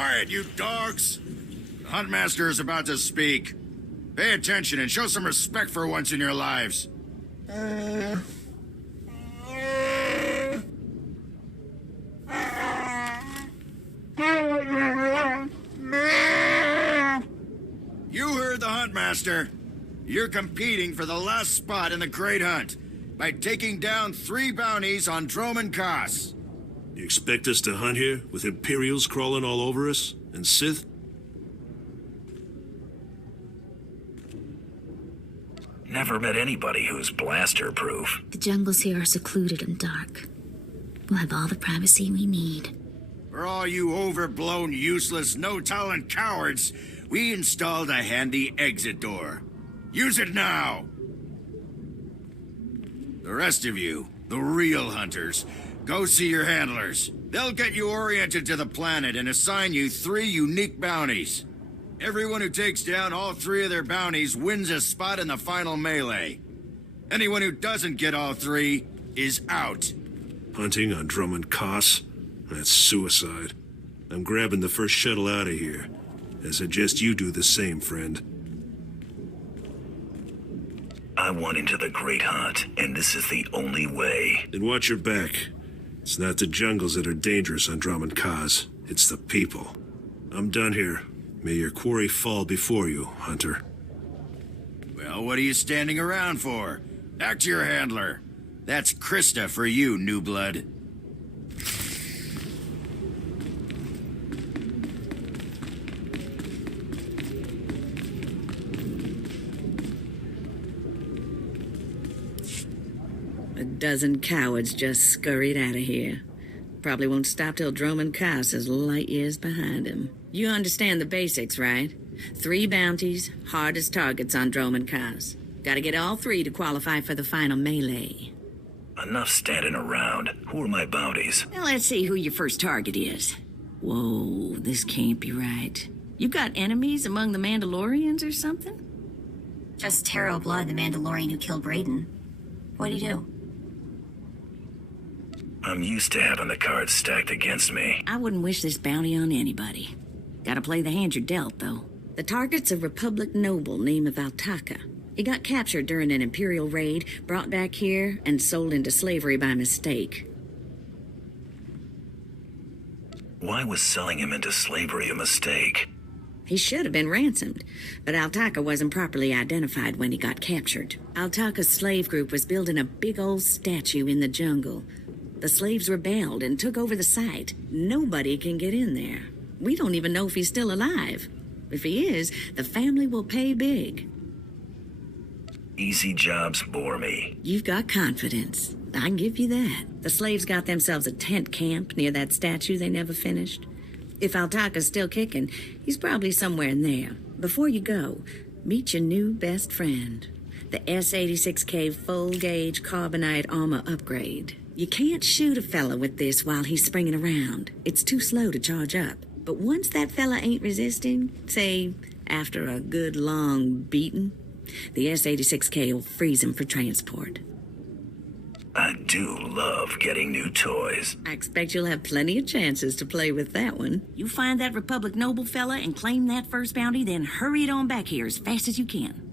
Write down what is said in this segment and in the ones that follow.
Quiet, you dogs! The Huntmaster is about to speak. Pay attention and show some respect for once in your lives. You heard the Huntmaster. You're competing for the last spot in the Great Hunt by taking down 3 bounties on Droman Kaas. You expect us to hunt here with Imperials crawling all over us? And Sith? Never met anybody who's blaster-proof. The jungles here are secluded and dark. We'll have all the privacy we need. For all you overblown, useless, no-talent cowards, we installed a handy exit door. Use it now! The rest of you, the real hunters, go see your handlers. They'll get you oriented to the planet and assign you 3 unique bounties. Everyone who takes down all 3 of their bounties wins a spot in the final melee. Anyone who doesn't get all 3 is out. Hunting on Droman Kaas? That's suicide. I'm grabbing the first shuttle out of here. I suggest you do the same, friend. I want into the Great Hunt, and this is the only way. Then watch your back. It's not the jungles that are dangerous on Droman Kaas. It's the people. I'm done here. May your quarry fall before you, Hunter. Well, what are you standing around for? Back to your handler. That's Krista for you, new blood. A dozen cowards just scurried out of here. Probably won't stop till Droman Kaas is light years behind him. You understand the basics, right? 3 bounties, hardest targets on Droman Kaas. Gotta get all 3 to qualify for the final melee. Enough standing around. Who are my bounties? Now let's see who your first target is. Whoa, this can't be right. You got enemies among the Mandalorians or something? Just Taro Blood, the Mandalorian who killed Brayden. What'd he do? I'm used to having the cards stacked against me. I wouldn't wish this bounty on anybody. Gotta play the hand you're dealt, though. The target's a Republic noble named Altaka. He got captured during an Imperial raid, brought back here, and sold into slavery by mistake. Why was selling him into slavery a mistake? He should have been ransomed, but Altaka wasn't properly identified when he got captured. Altaka's slave group was building a big old statue in the jungle. The slaves rebelled and took over the site. Nobody can get in there. We don't even know if he's still alive. If he is, the family will pay big. Easy jobs bore me. You've got confidence. I can give you that. The slaves got themselves a tent camp near that statue they never finished. If Altaka's still kicking, he's probably somewhere in there. Before you go, meet your new best friend. The S-86K full-gauge carbonite armor upgrade. You can't shoot a fella with this while he's springing around. It's too slow to charge up. But once that fella ain't resisting, say, after a good long beating, the S-86K will freeze him for transport. I do love getting new toys. I expect you'll have plenty of chances to play with that one. You find that Republic noble fella and claim that first bounty, then hurry it on back here as fast as you can.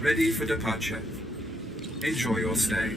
Ready for departure. Enjoy your stay.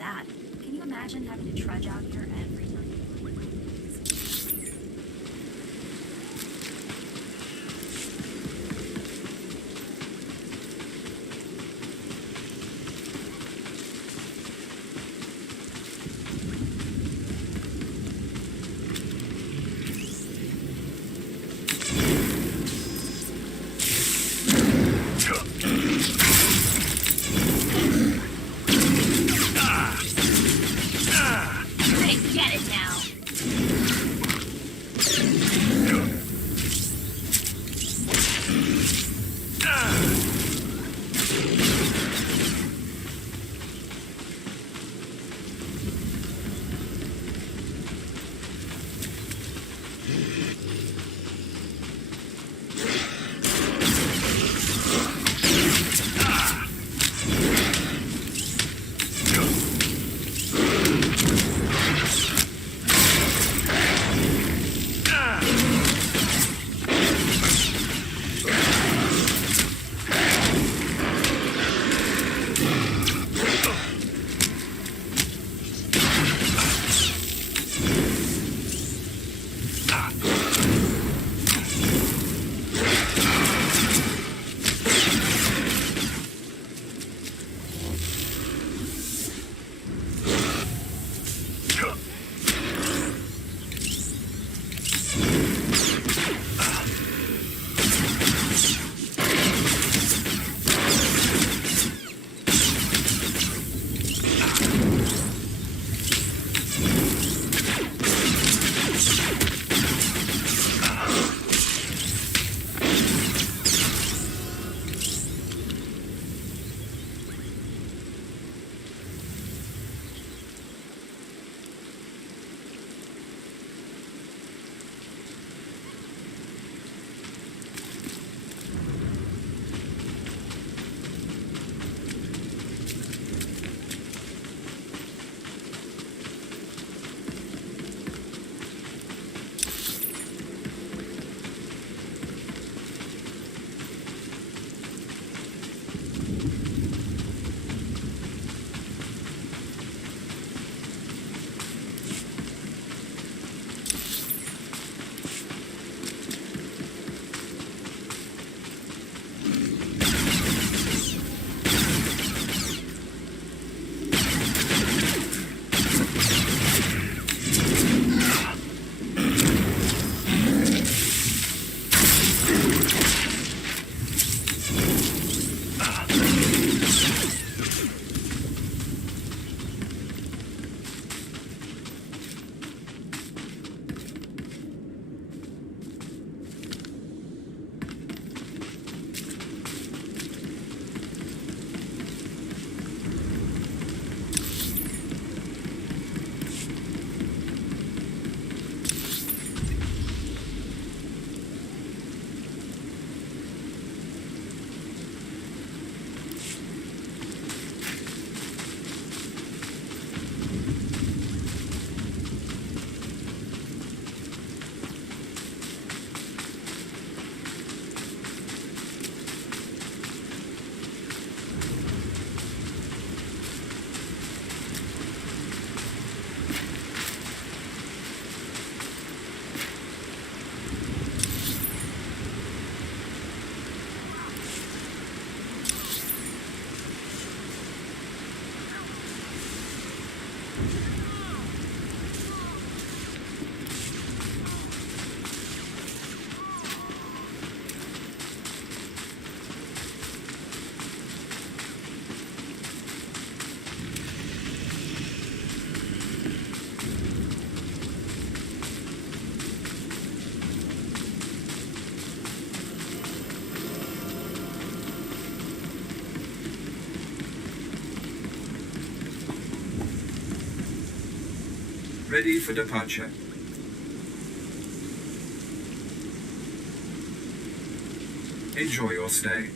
that. Can you imagine having to trudge out here every night? Get it now! Ready for departure. Enjoy your stay.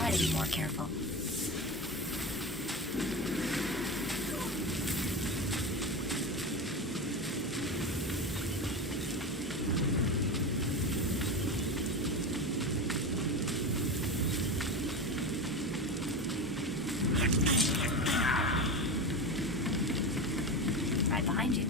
try to be more careful. Right behind you.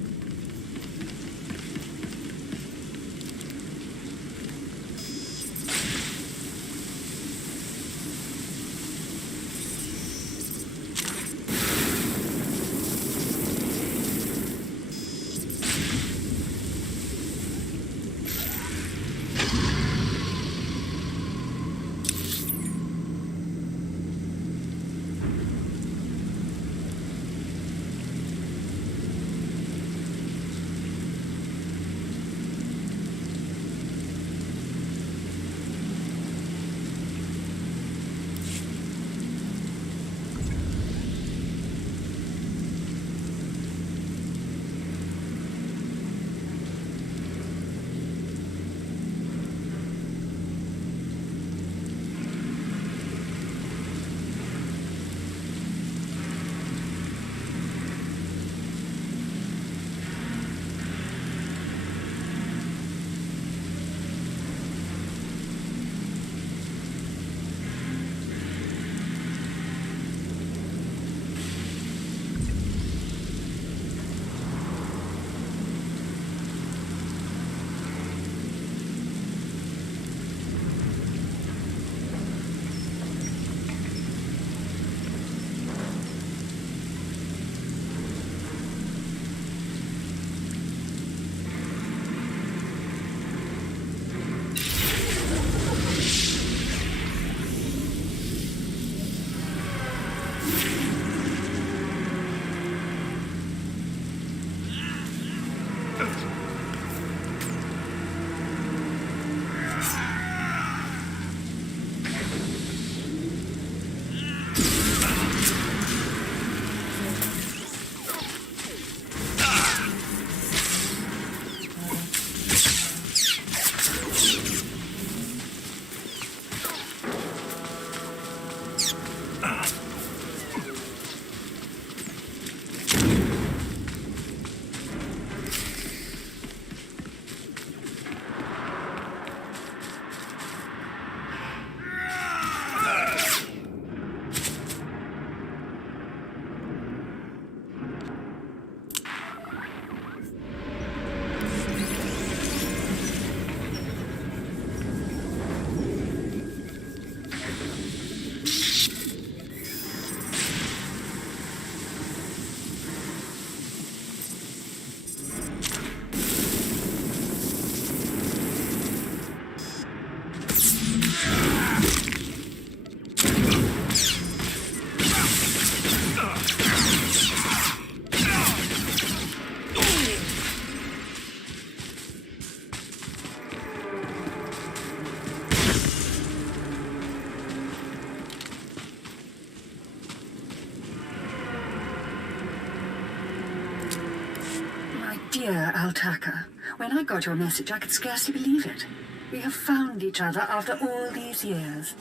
Dear Altaka, when I got your message, I could scarcely believe it. We have found each other after all these years.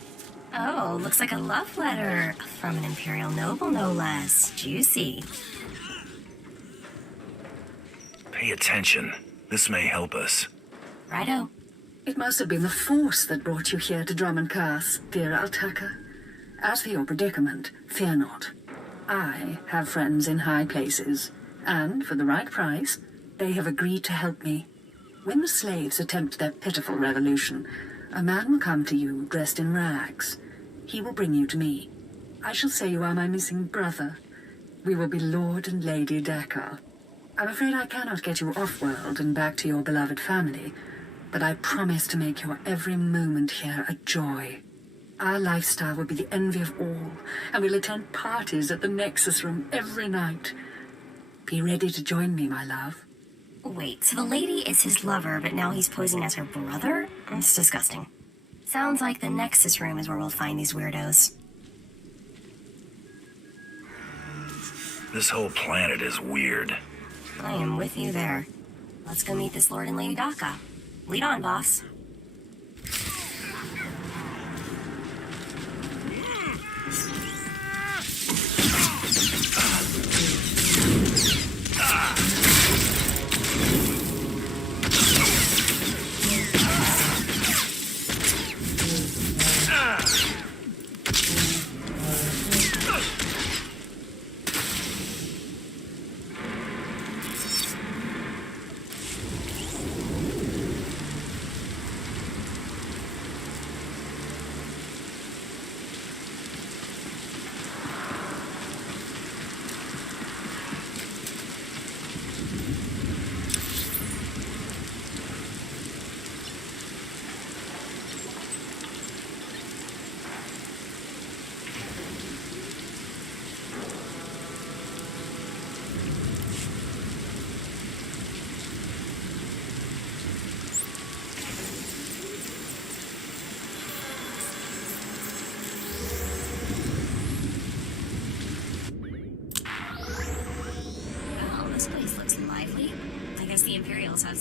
Oh, looks like a love letter from an Imperial noble, no less. Juicy. Pay attention. This may help us. Righto. It must have been the Force that brought you here to Drummond Curse, dear Altaka. As for your predicament, fear not. I have friends in high places, and for the right price, they have agreed to help me. When the slaves attempt their pitiful revolution, a man will come to you dressed in rags. He will bring you to me. I shall say you are my missing brother. We will be Lord and Lady Dakar. I'm afraid I cannot get you off-world and back to your beloved family, but I promise to make your every moment here a joy. Our lifestyle will be the envy of all, and we'll attend parties at the Nexus Room every night. Be ready to join me, my love. Wait, so the lady is his lover, but now he's posing as her brother? It's disgusting. Sounds like the Nexus Room is where we'll find these weirdos. This whole planet is weird. I am with you there. Let's go meet this Lord and Lady Daka. Lead on, boss.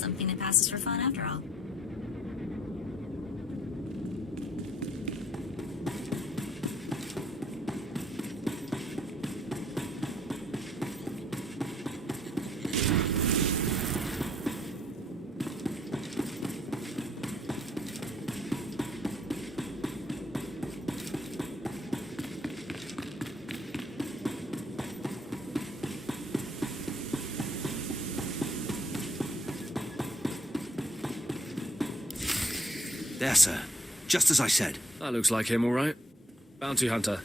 something that passes for fun after all. There, sir. Just as I said. That looks like him, all right. Bounty Hunter.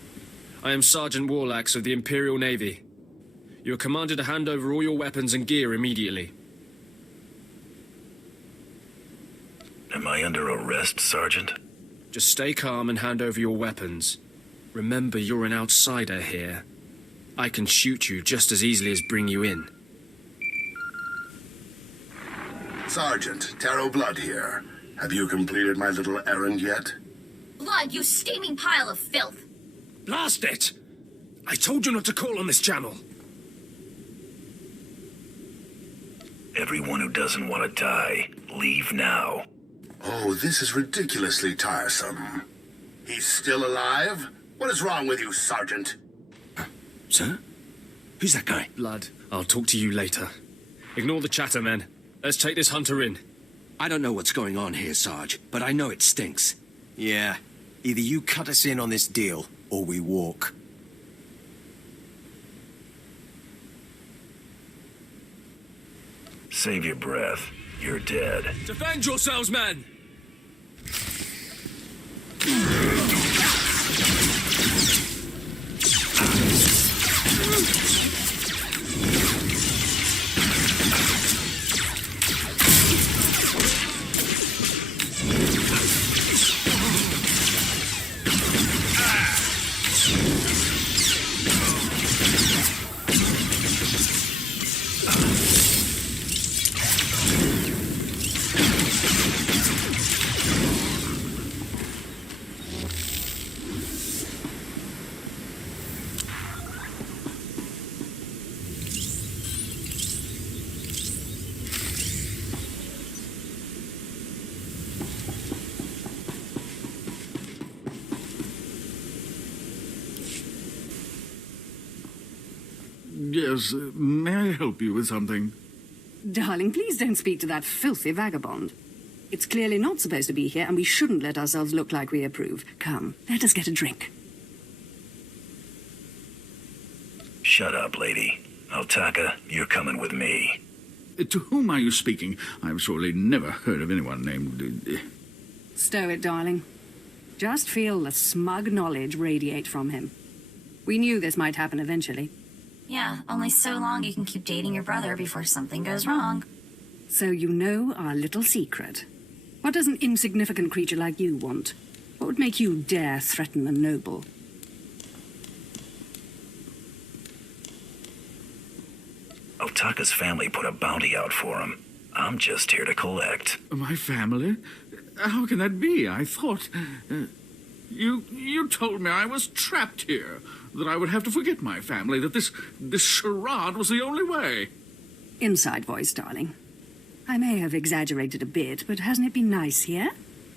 I am Sergeant Warlax of the Imperial Navy. You are commanded to hand over all your weapons and gear immediately. Am I under arrest, Sergeant? Just stay calm and hand over your weapons. Remember, you're an outsider here. I can shoot you just as easily as bring you in. Sergeant, Taro Blood here. Have you completed my little errand yet? Blood, you steaming pile of filth! Blast it! I told you not to call on this channel. Everyone who doesn't want to die, leave now. Oh, this is ridiculously tiresome. He's still alive? What is wrong with you, Sergeant? Sir? Who's that guy? Blood, I'll talk to you later. Ignore the chatter, men. Let's take this hunter in. I don't know what's going on here, Sarge, but I know it stinks. Yeah. Either you cut us in on this deal, or we walk. Save your breath. You're dead. Defend yourselves, men! Yes, may I help you with something? Darling, please don't speak to that filthy vagabond. It's clearly not supposed to be here, and we shouldn't let ourselves look like we approve. Come, let us get a drink. Shut up, lady. Altaka, you're coming with me. To whom are you speaking? I've surely never heard of anyone named... Stow it, darling. Just feel the smug knowledge radiate from him. We knew this might happen eventually. Yeah, only so long you can keep dating your brother before something goes wrong. So you know our little secret. What does an insignificant creature like you want? What would make you dare threaten the noble? Altaka's family put a bounty out for him. I'm just here to collect. My family? How can that be? I thought... You told me I was trapped here, that I would have to forget my family, that this charade was the only way. Inside voice, darling. I may have exaggerated a bit, but hasn't it been nice here?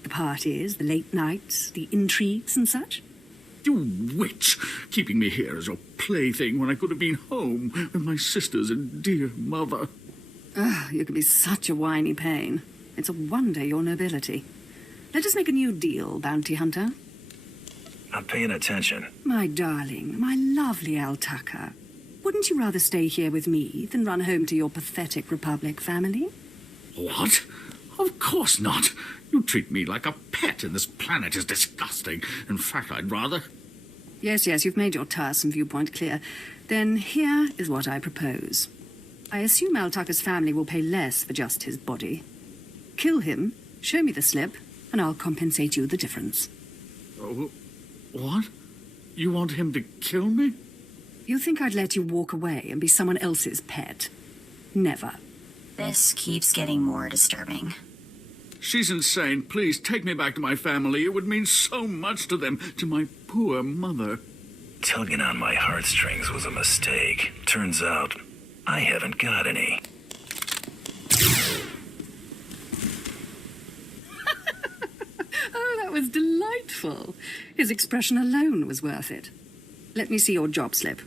The parties, the late nights, the intrigues and such? You witch! Keeping me here as your plaything when I could have been home with my sisters and dear mother. Oh, you can be such a whiny pain. It's a wonder your nobility. Let us make a new deal, Bounty Hunter. I'm paying attention. My darling, my lovely Altaka. Wouldn't you rather stay here with me than run home to your pathetic Republic family? What? Of course not. You treat me like a pet, and this planet is disgusting. In fact, I'd rather... Yes, you've made your tiresome viewpoint clear. Then here is what I propose. I assume Altaka's family will pay less for just his body. Kill him, show me the slip, and I'll compensate you the difference. Oh, what? You want him to kill me? You think I'd let you walk away and be someone else's pet? Never. This keeps getting more disturbing. She's insane. Please, take me back to my family. It would mean so much to them, to my poor mother. Tugging on my heartstrings was a mistake. Turns out, I haven't got any. delightful. His expression alone was worth it. Let me see your job slip.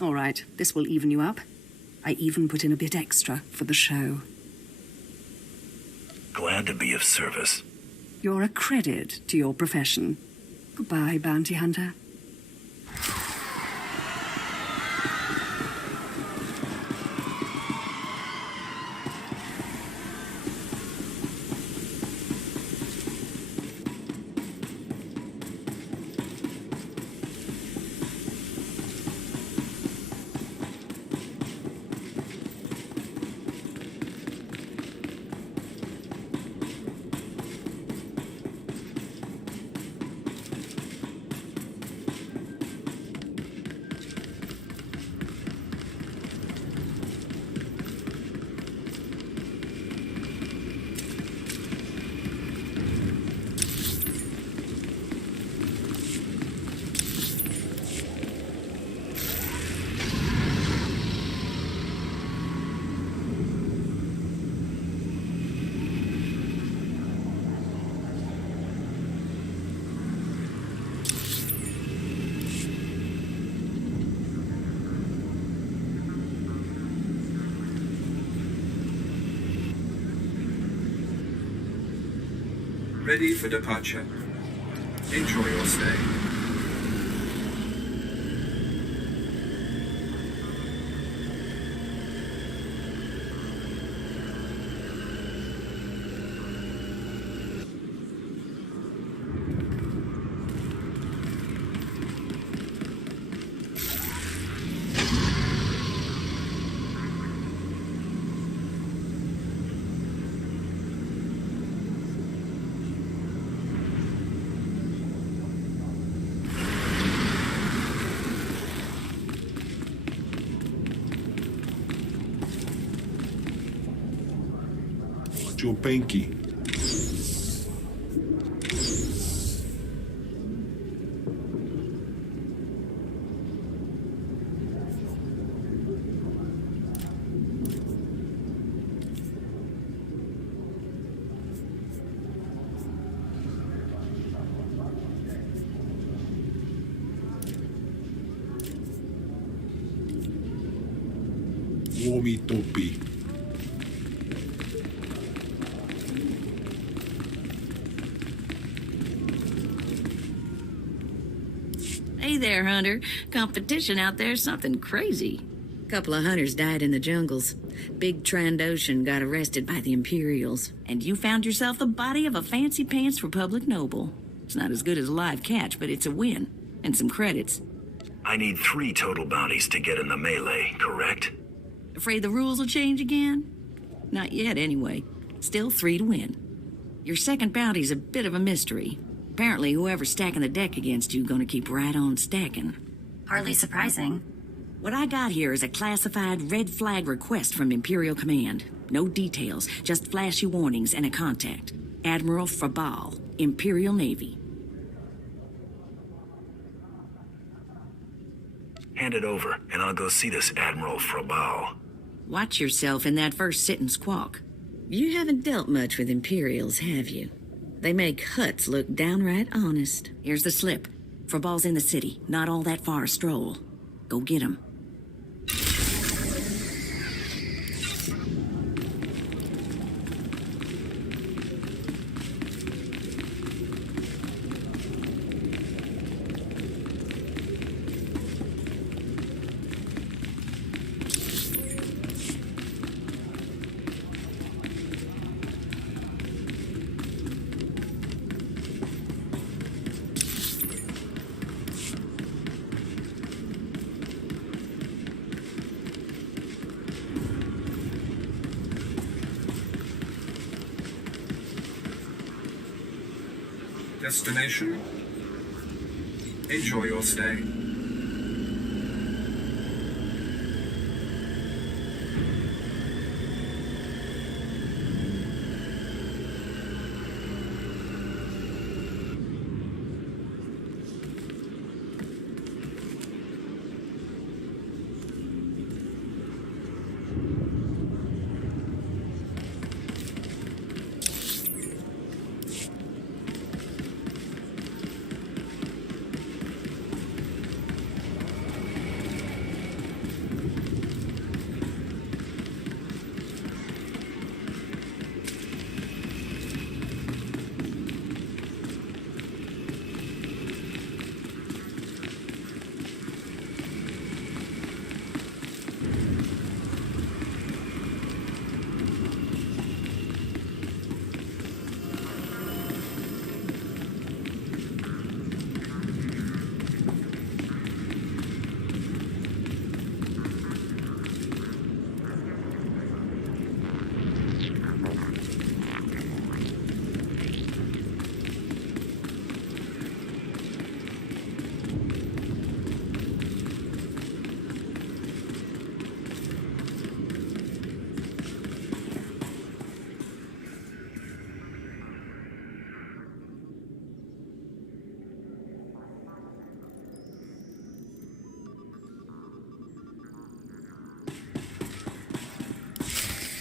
All right, this will even you up. I even put in a bit extra for the show. Glad to be of service. You're a credit to your profession. Goodbye, bounty hunter. Ready for departure. Enjoy your stay. Joe Banky. Womi Topi. Hey there, Hunter. Competition out there's something crazy. Couple of hunters died in the jungles. Big Trandoshan got arrested by the Imperials. And you found yourself the body of a fancy-pants Republic noble. It's not as good as a live catch, but it's a win. And some credits. I need 3 total bounties to get in the melee, correct? Afraid the rules will change again? Not yet, anyway. Still 3 to win. Your second bounty's a bit of a mystery. Apparently, whoever's stacking the deck against you gonna keep right on stacking. Hardly surprising. What I got here is a classified red flag request from Imperial Command. No details, just flashy warnings and a contact. Admiral Frabal, Imperial Navy. Hand it over, and I'll go see this Admiral Frabal. Watch yourself in that first sit and squawk. You haven't dealt much with Imperials, have you? They make Hutts look downright honest. Here's the slip. Frabal's in the city, not all that far a stroll. Go get him. Destination. Enjoy your stay.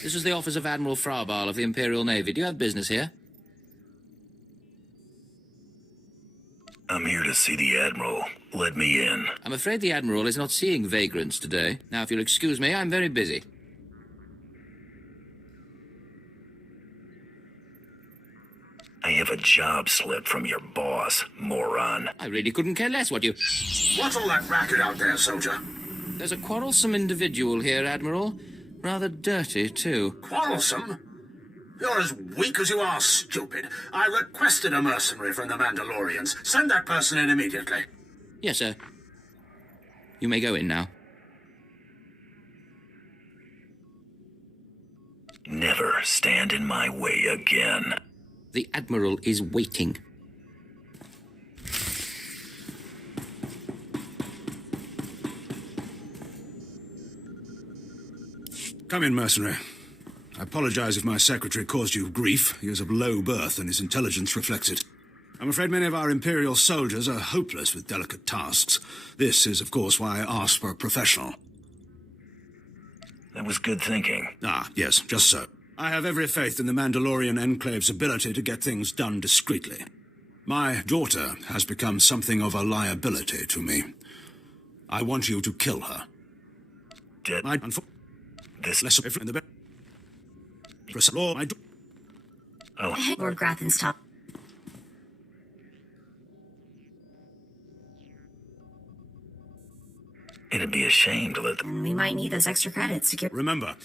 This is the office of Admiral Frabal of the Imperial Navy. Do you have business here? I'm here to see the Admiral. Let me in. I'm afraid the Admiral is not seeing vagrants today. Now, if you'll excuse me, I'm very busy. I have a job slip from your boss, moron. I really couldn't care less what you... What's all that racket out there, soldier? There's a quarrelsome individual here, Admiral. Rather dirty, too. Quarrelsome? You're as weak as you are stupid. I requested a mercenary from the Mandalorians. Send that person in immediately. Yes, sir. You may go in now. Never stand in my way again. The Admiral is waiting. Come in, mercenary. I apologize if my secretary caused you grief. He is of low birth, and his intelligence reflects it. I'm afraid many of our Imperial soldiers are hopeless with delicate tasks. This is, of course, why I asked for a professional. That was good thinking. Ah, yes, just so. I have every faith in the Mandalorian Enclave's ability to get things done discreetly. My daughter has become something of a liability to me. I want you to kill her. Dead. This less in the law. Lord Grathen's top. It'd be a shame to let them... We might need those extra credits to get... Remember...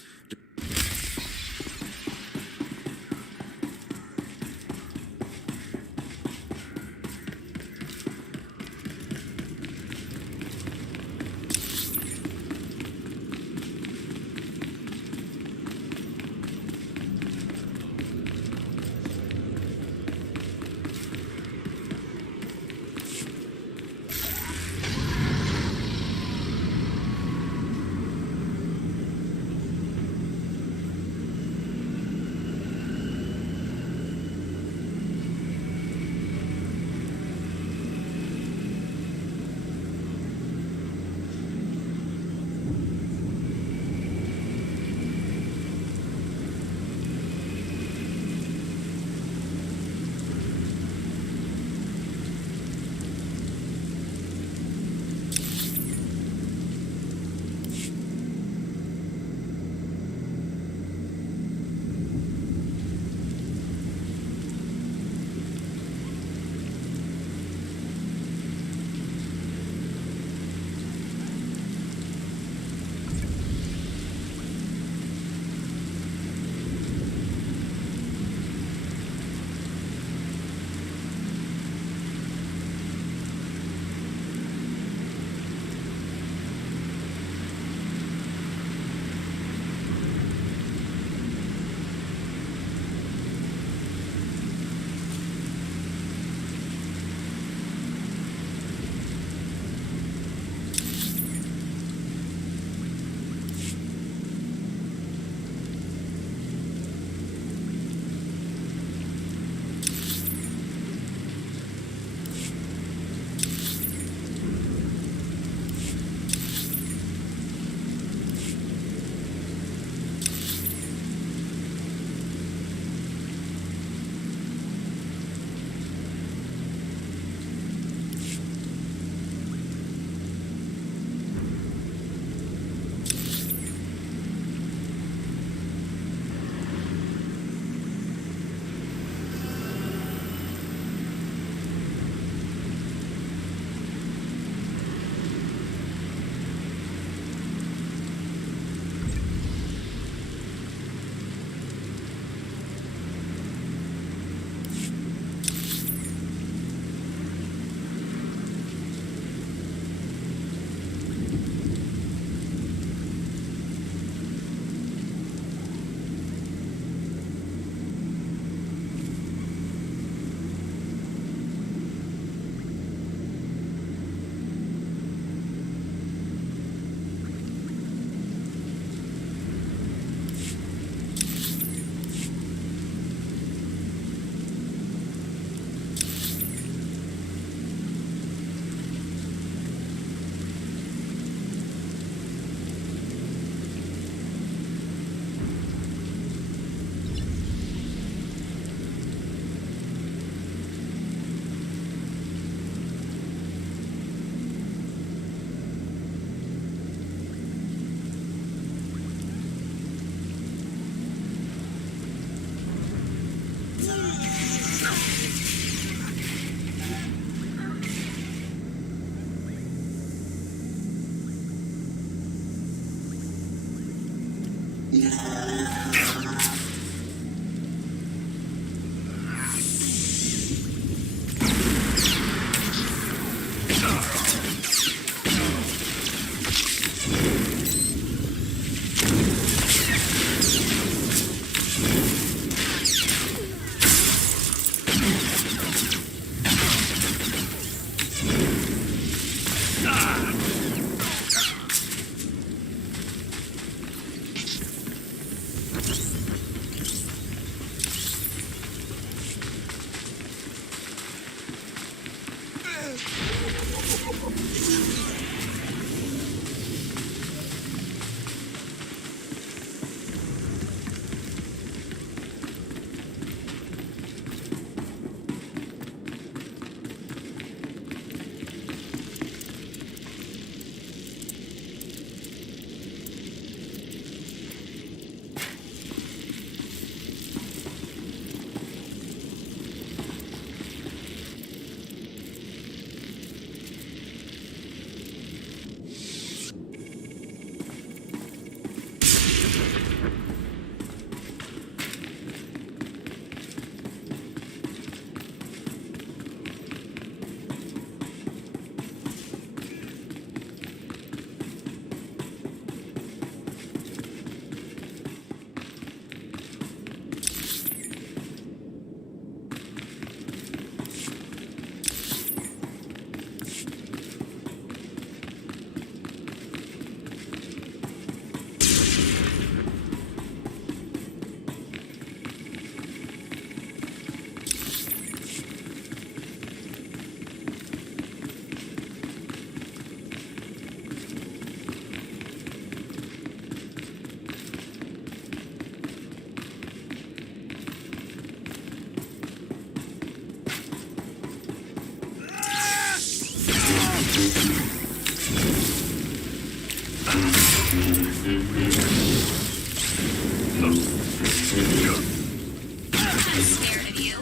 Scared of you?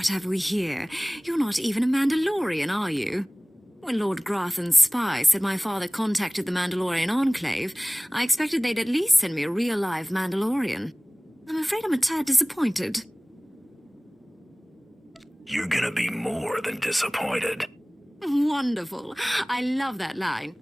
What have we here? You're not even a Mandalorian, are you? When Lord Grathan's spy said my father contacted the Mandalorian Enclave, I expected they'd at least send me a real-live Mandalorian. I'm afraid I'm a tad disappointed. You're gonna be more than disappointed. Wonderful. I love that line.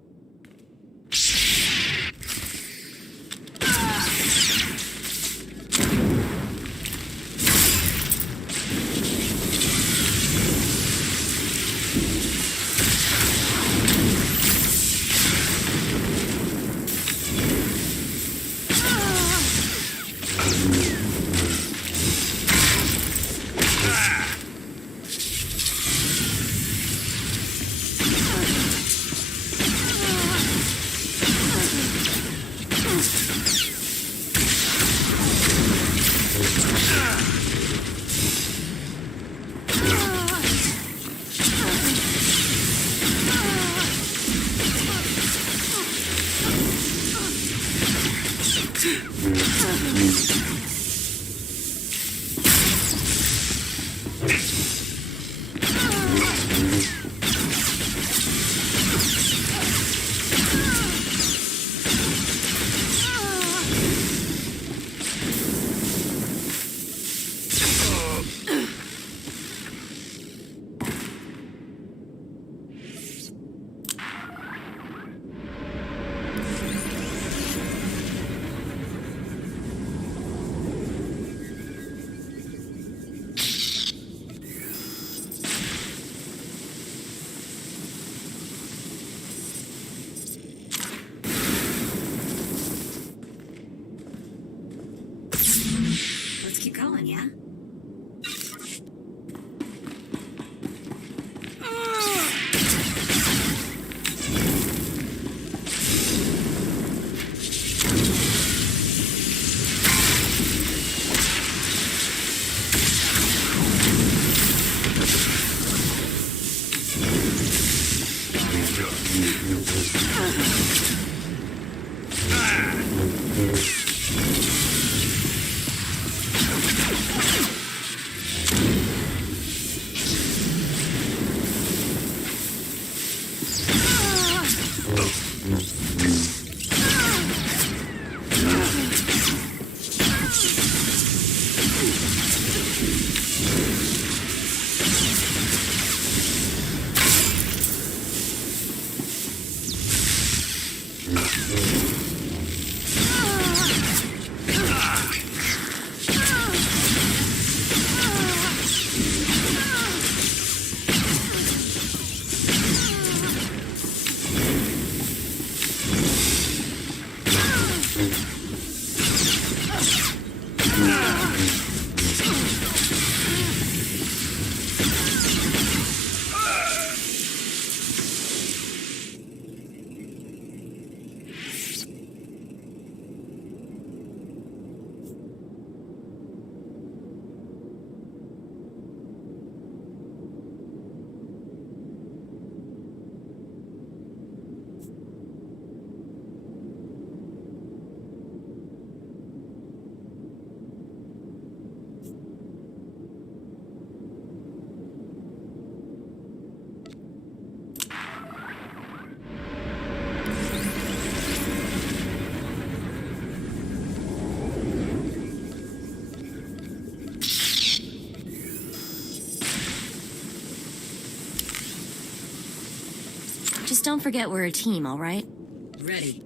keep going, yeah? Just don't forget we're a team, all right? Ready.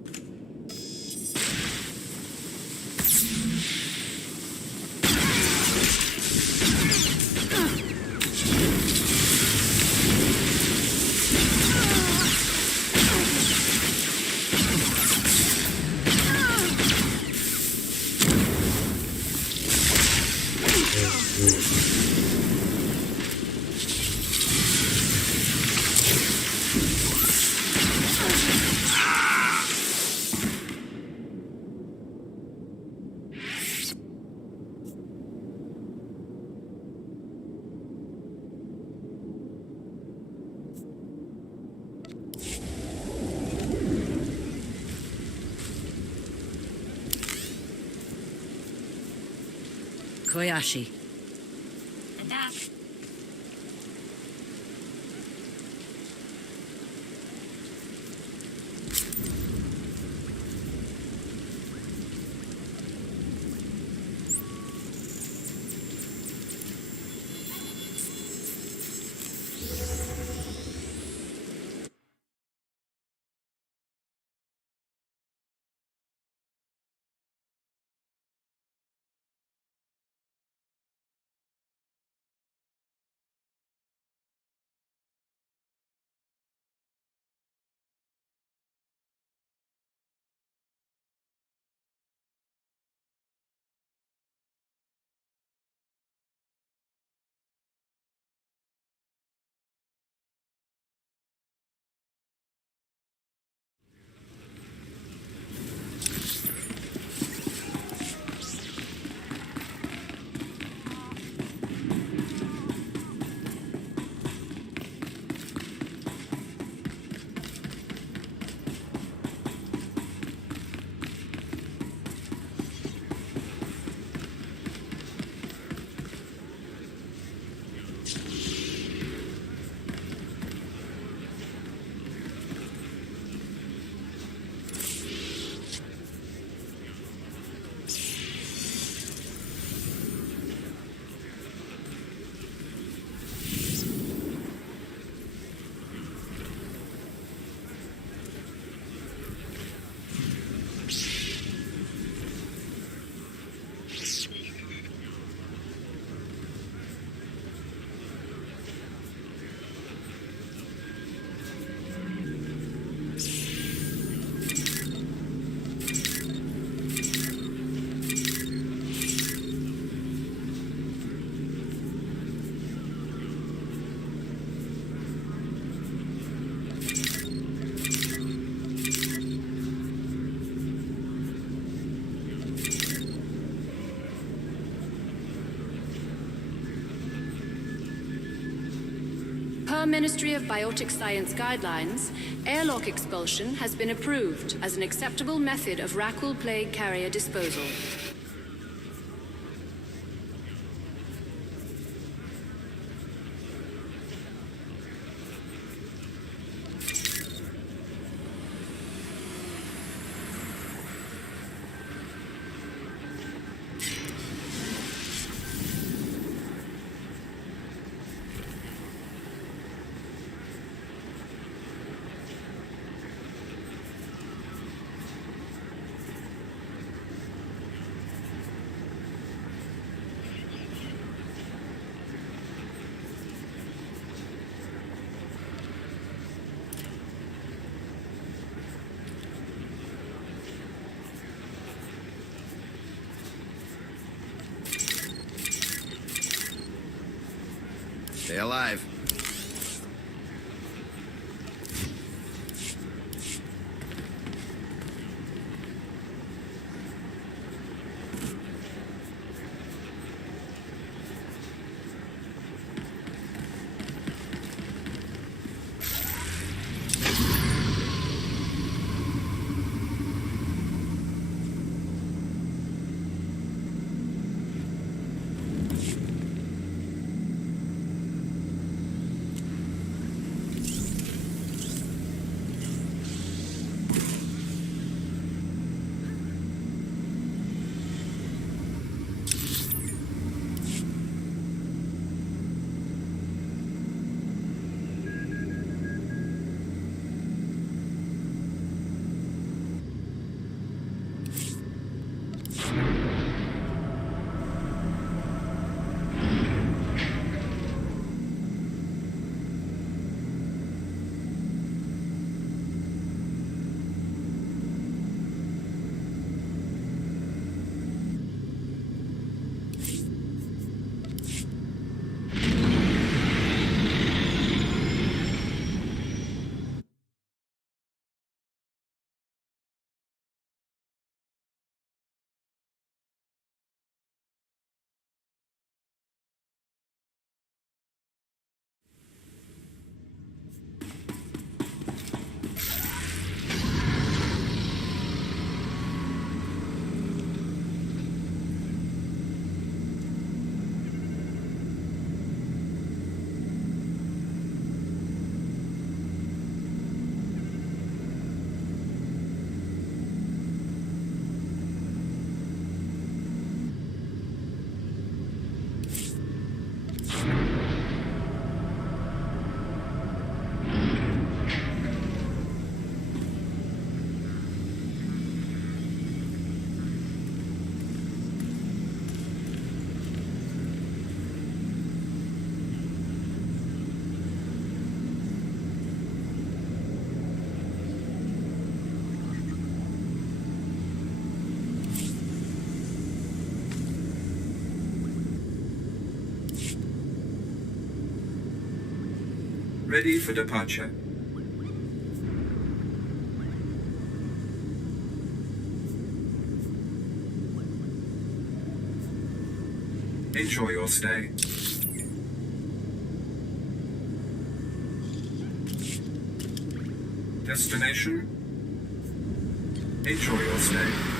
Koyashi. Adapt. per Ministry of Biotic Science guidelines, airlock expulsion has been approved as an acceptable method of Rakul plague carrier disposal. Stay alive. Ready for departure. Enjoy your stay. Destination. Enjoy your stay.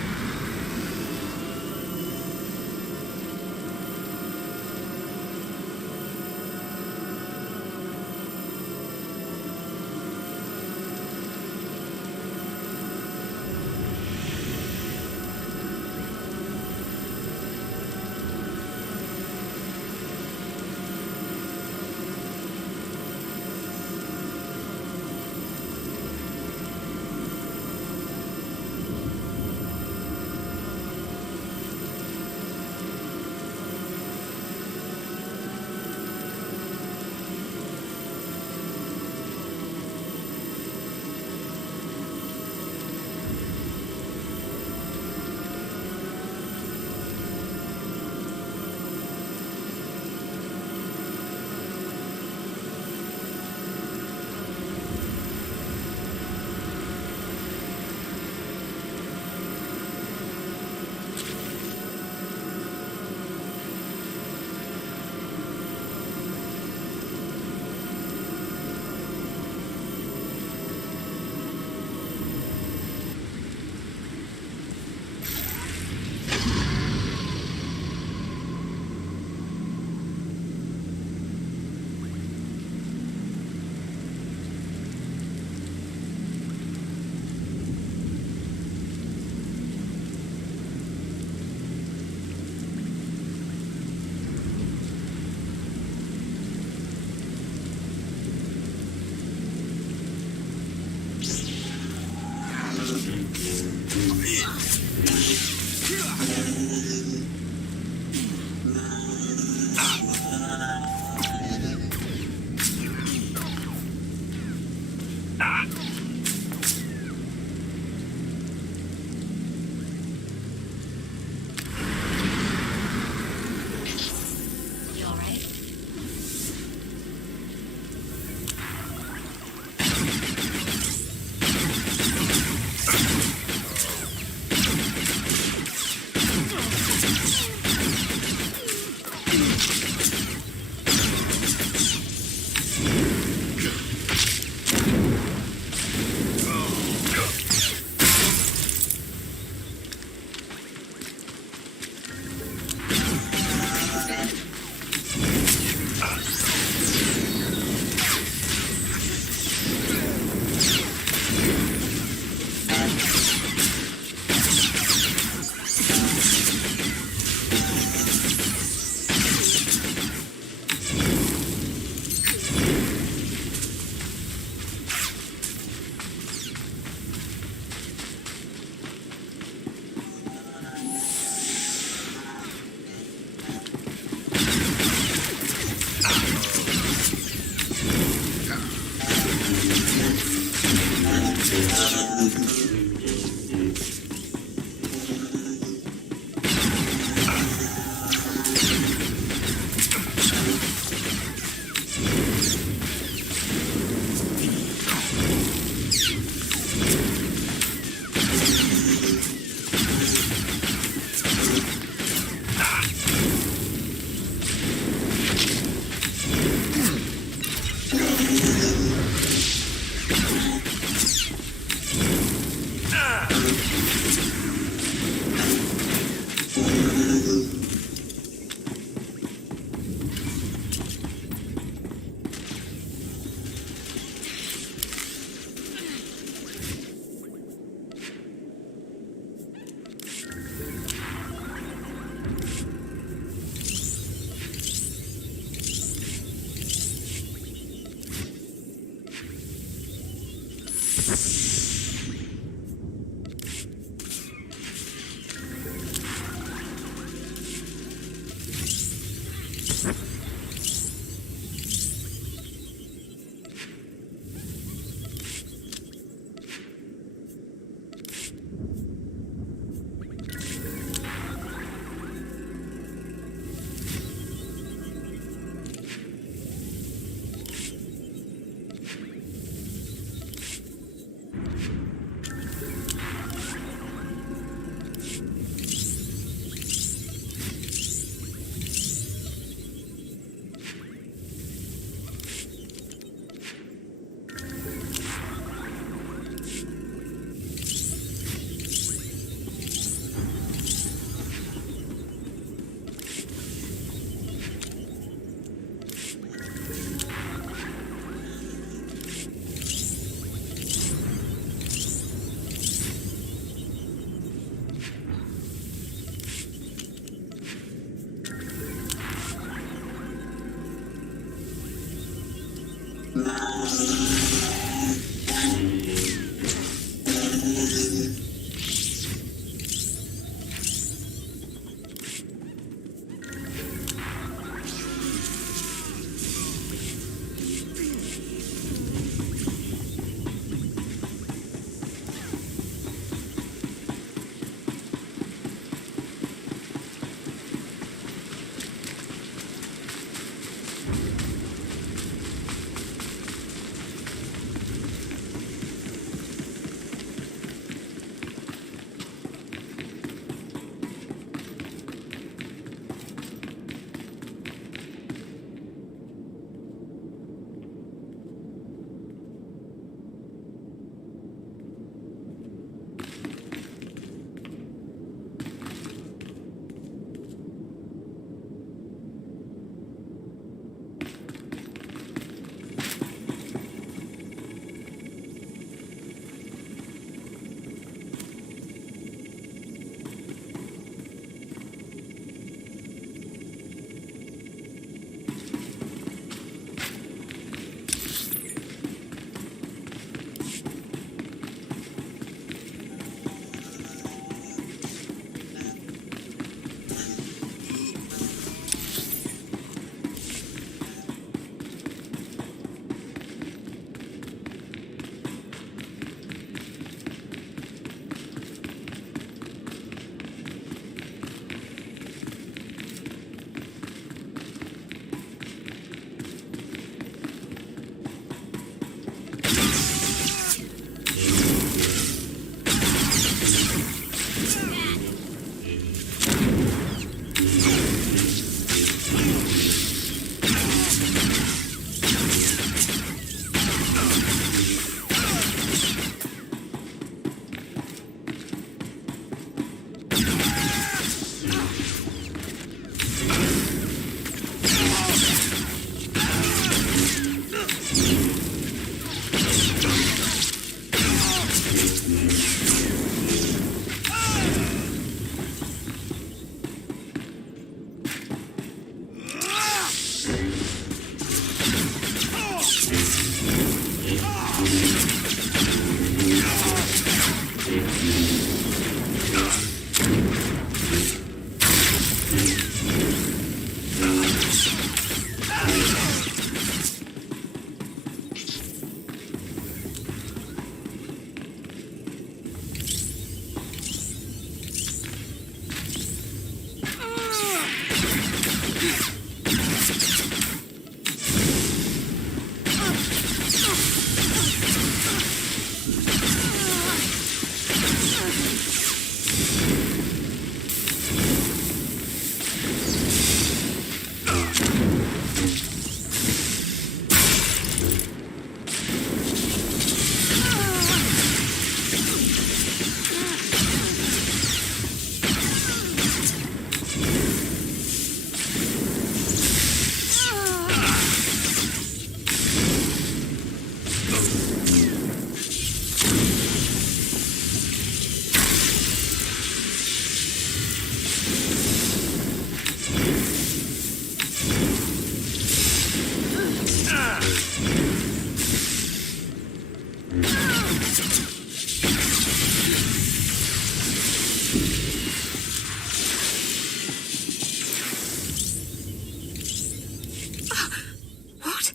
What?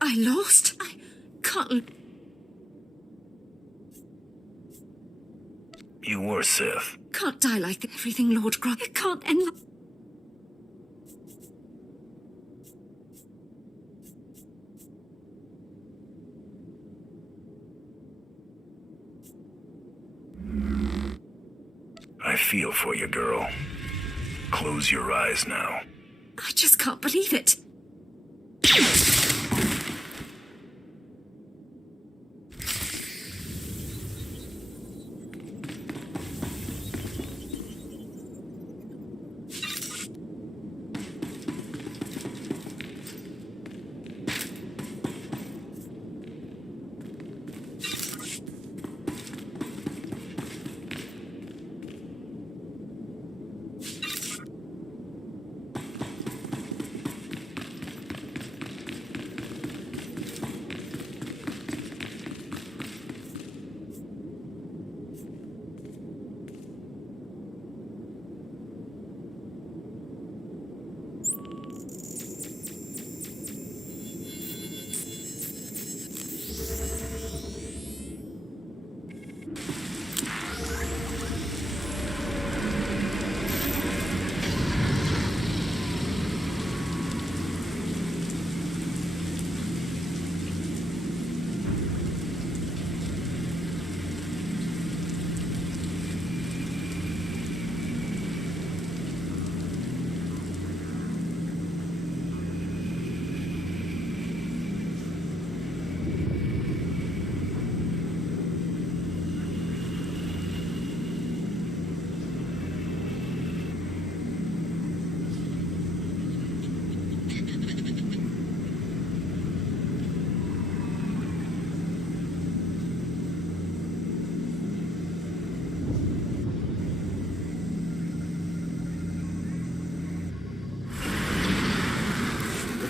I lost? I can't... You were Sith. Can't die like everything, Lord Groth. It can't end like... I feel for you, girl. Close your eyes now. I just can't believe it.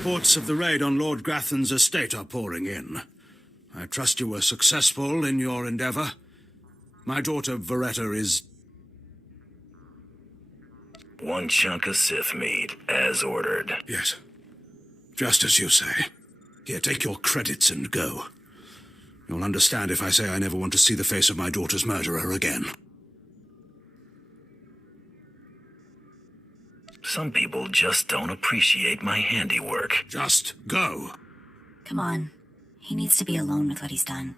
Reports of the raid on Lord Grathan's estate are pouring in. I trust you were successful in your endeavour. My daughter Veretta is... One chunk of Sith meat, as ordered. Yes. Just as you say. Here, take your credits and go. You'll understand if I say I never want to see the face of my daughter's murderer again. Some people just don't appreciate my handiwork. Just go. Come on. He needs to be alone with what he's done.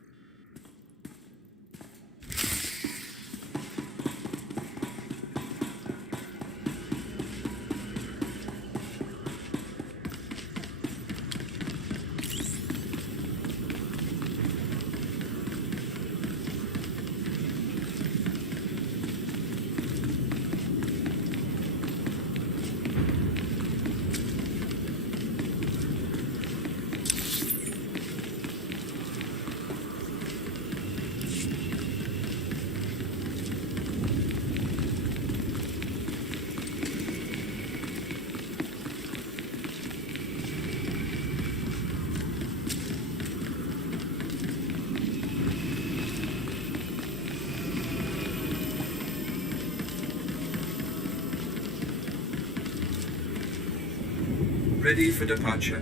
Ready for departure.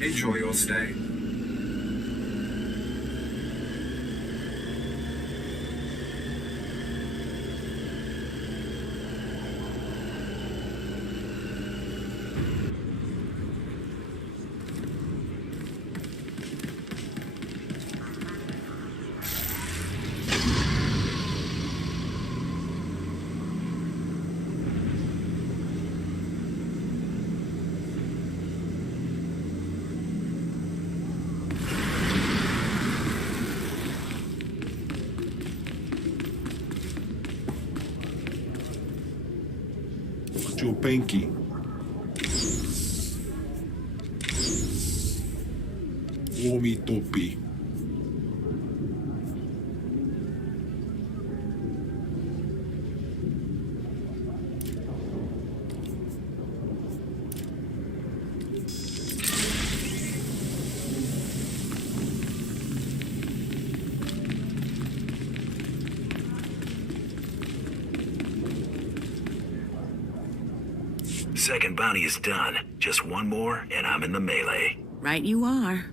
Enjoy your stay. Joe Benki. Womi Topi. Second bounty is done. Just one more, and I'm in the melee. Right you are.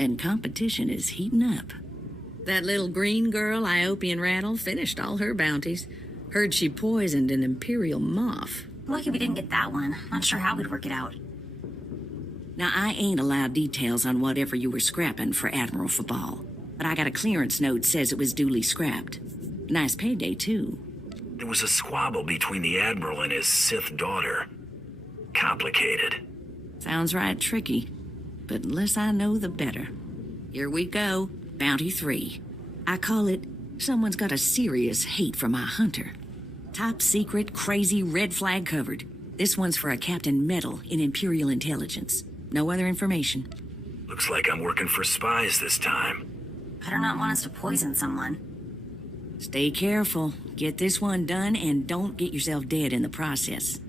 And competition is heating up. That little green girl, Iopian Rattle, finished all her bounties. Heard she poisoned an Imperial moth. Lucky we didn't get that one. Not sure how we'd work it out. Now, I ain't allowed details on whatever you were scrapping for Admiral Fabal, but I got a clearance note says it was duly scrapped. Nice payday, too. There was a squabble between the Admiral and his Sith daughter. Complicated. Sounds right tricky, but the less I know, the better. Here we go, Bounty 3. I call it, someone's got a serious hate for my hunter. Top secret, crazy, red flag covered. This one's for a Captain Metal in Imperial Intelligence. No other information. Looks like I'm working for spies this time. Better not want us to poison someone. Stay careful. Get this one done and don't get yourself dead in the process.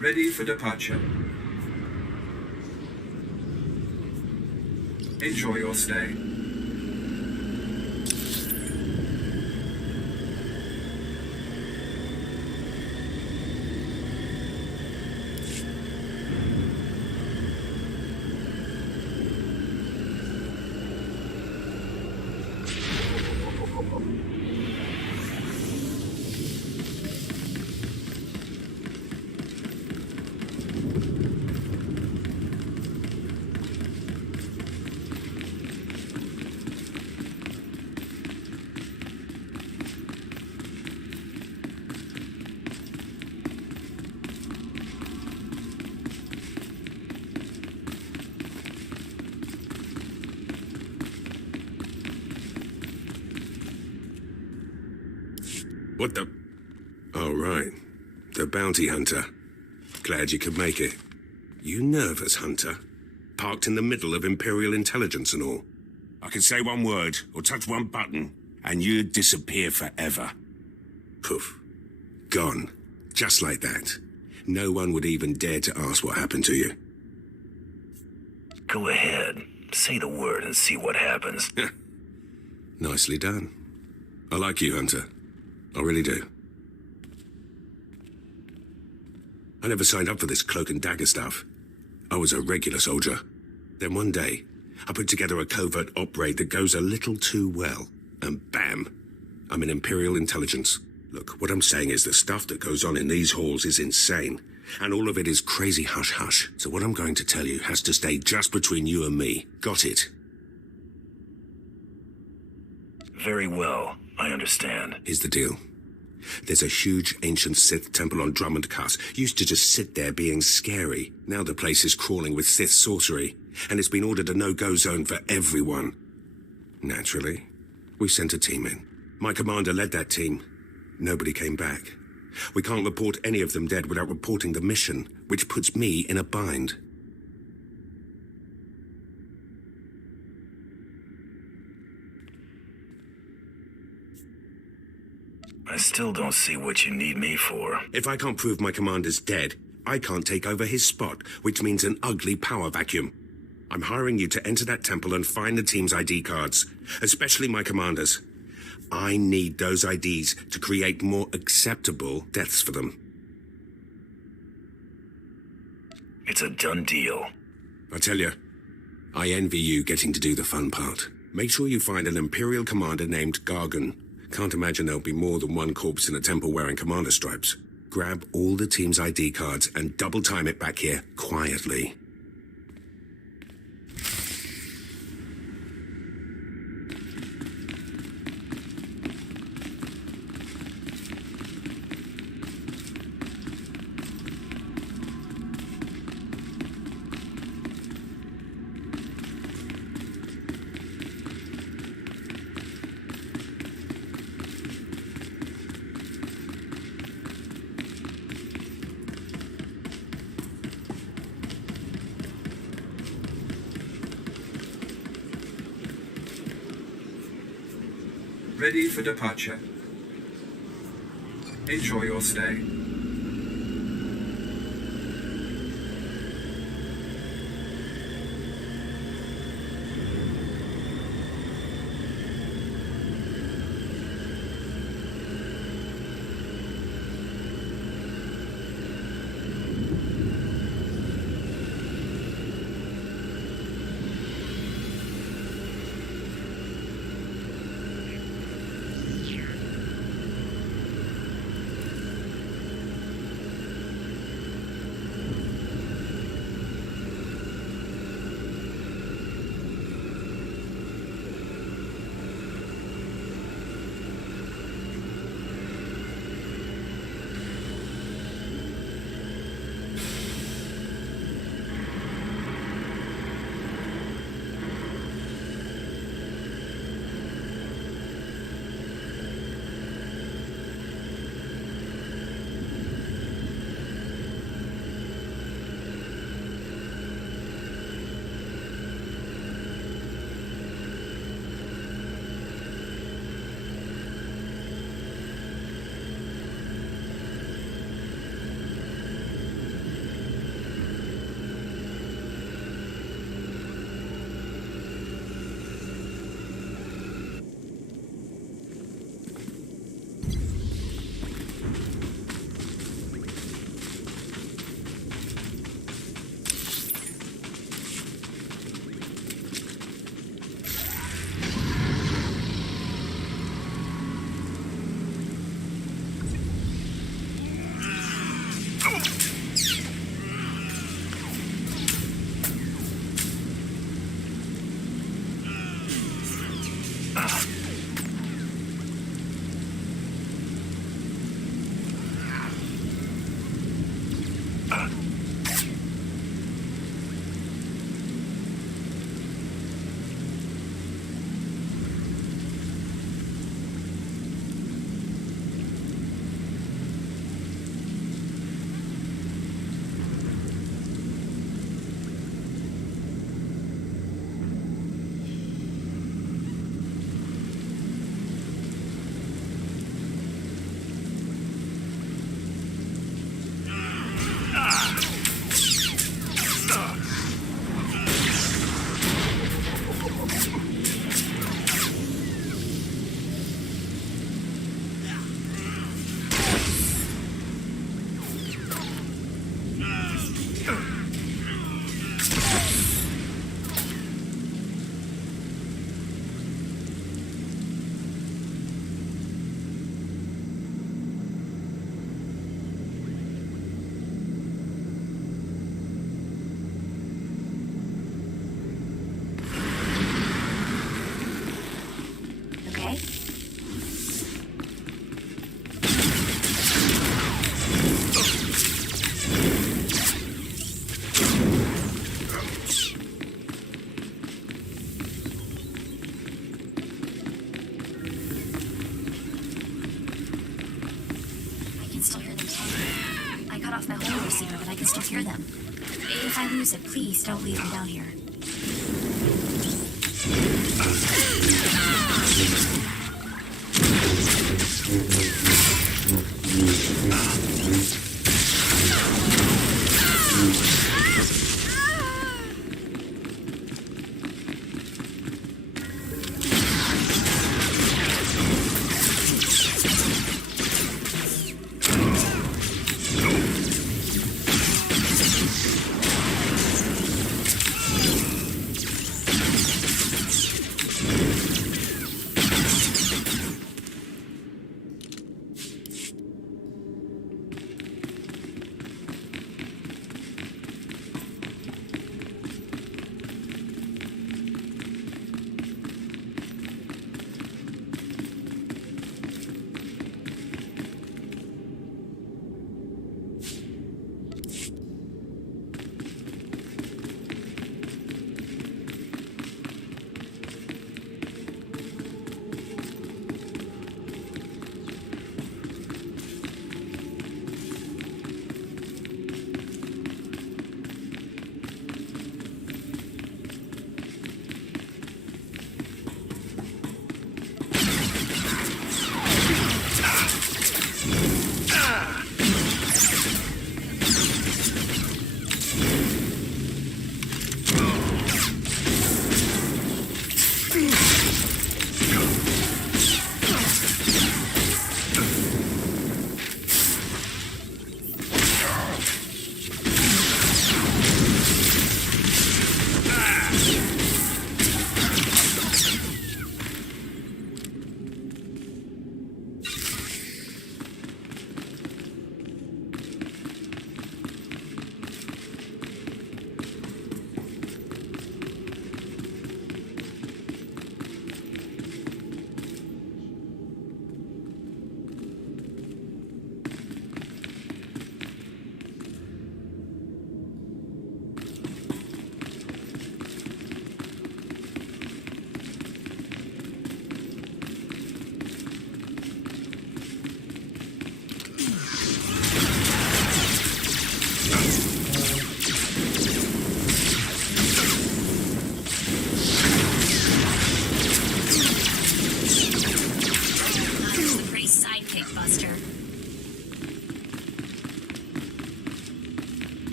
Ready for departure. Enjoy your stay. What the... Oh, right. The bounty hunter. Glad you could make it. You nervous, Hunter? Parked in the middle of Imperial Intelligence and all. I could say one word, or touch one button, and you'd disappear forever. Poof. Gone. Just like that. No one would even dare to ask what happened to you. Go ahead. Say the word and see what happens. Nicely done. I like you, Hunter. I really do. I never signed up for this cloak and dagger stuff. I was a regular soldier. Then one day, I put together a covert op raid that goes a little too well. And bam! I'm in Imperial Intelligence. Look, what I'm saying is the stuff that goes on in these halls is insane. And all of it is crazy hush-hush. So what I'm going to tell you has to stay just between you and me. Got it? Very well. I understand. Here's the deal. There's a huge ancient Sith temple on Drummond Cuss. Used to just sit there being scary. Now the place is crawling with Sith sorcery. And it's been ordered a no-go zone for everyone. Naturally, we sent a team in. My commander led that team. Nobody came back. We can't report any of them dead without reporting the mission, which puts me in a bind. I still don't see what you need me for. If I can't prove my commander's dead, I can't take over his spot, which means an ugly power vacuum. I'm hiring you to enter that temple and find the team's ID cards, especially my commander's. I need those IDs to create more acceptable deaths for them. It's a done deal. I tell you, I envy you getting to do the fun part. Make sure you find an Imperial commander named Gargan. Can't imagine there'll be more than one corpse in a temple wearing commander stripes. Grab all the team's ID cards and double time it back here quietly. Ready for departure. Enjoy your stay. but I can still hear them. If I lose it, please don't leave me down here.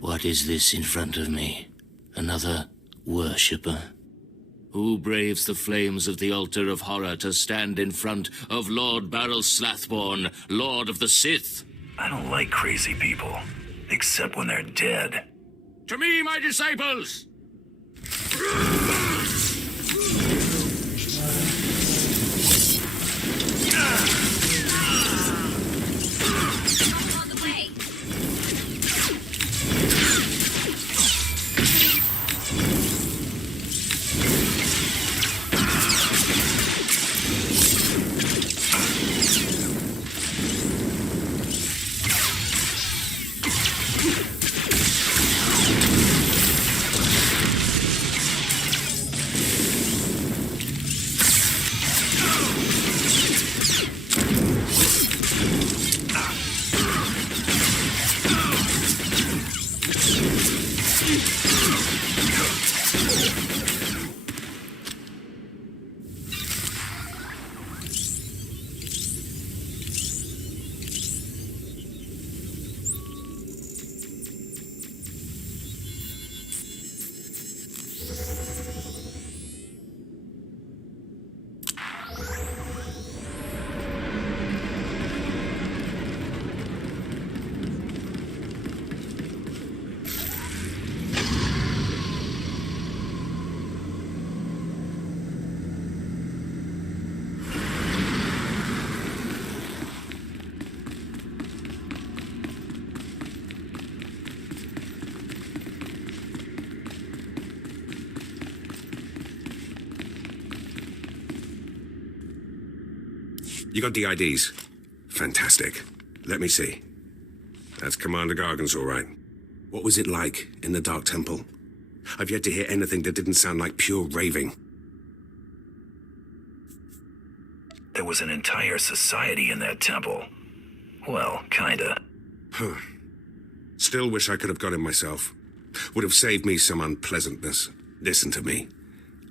What is this in front of me? Another worshipper? Who braves the flames of the altar of horror to stand in front of Lord Baral Slathborn, Lord of the Sith? I don't like crazy people, except when they're dead. To me, my disciples! You got the IDs? Fantastic. Let me see. That's Commander Gargan's all right. What was it like in the Dark Temple? I've yet to hear anything that didn't sound like pure raving. There was an entire society in that temple. Well, kinda. Huh. Still wish I could have got him myself. Would have saved me some unpleasantness. Listen to me.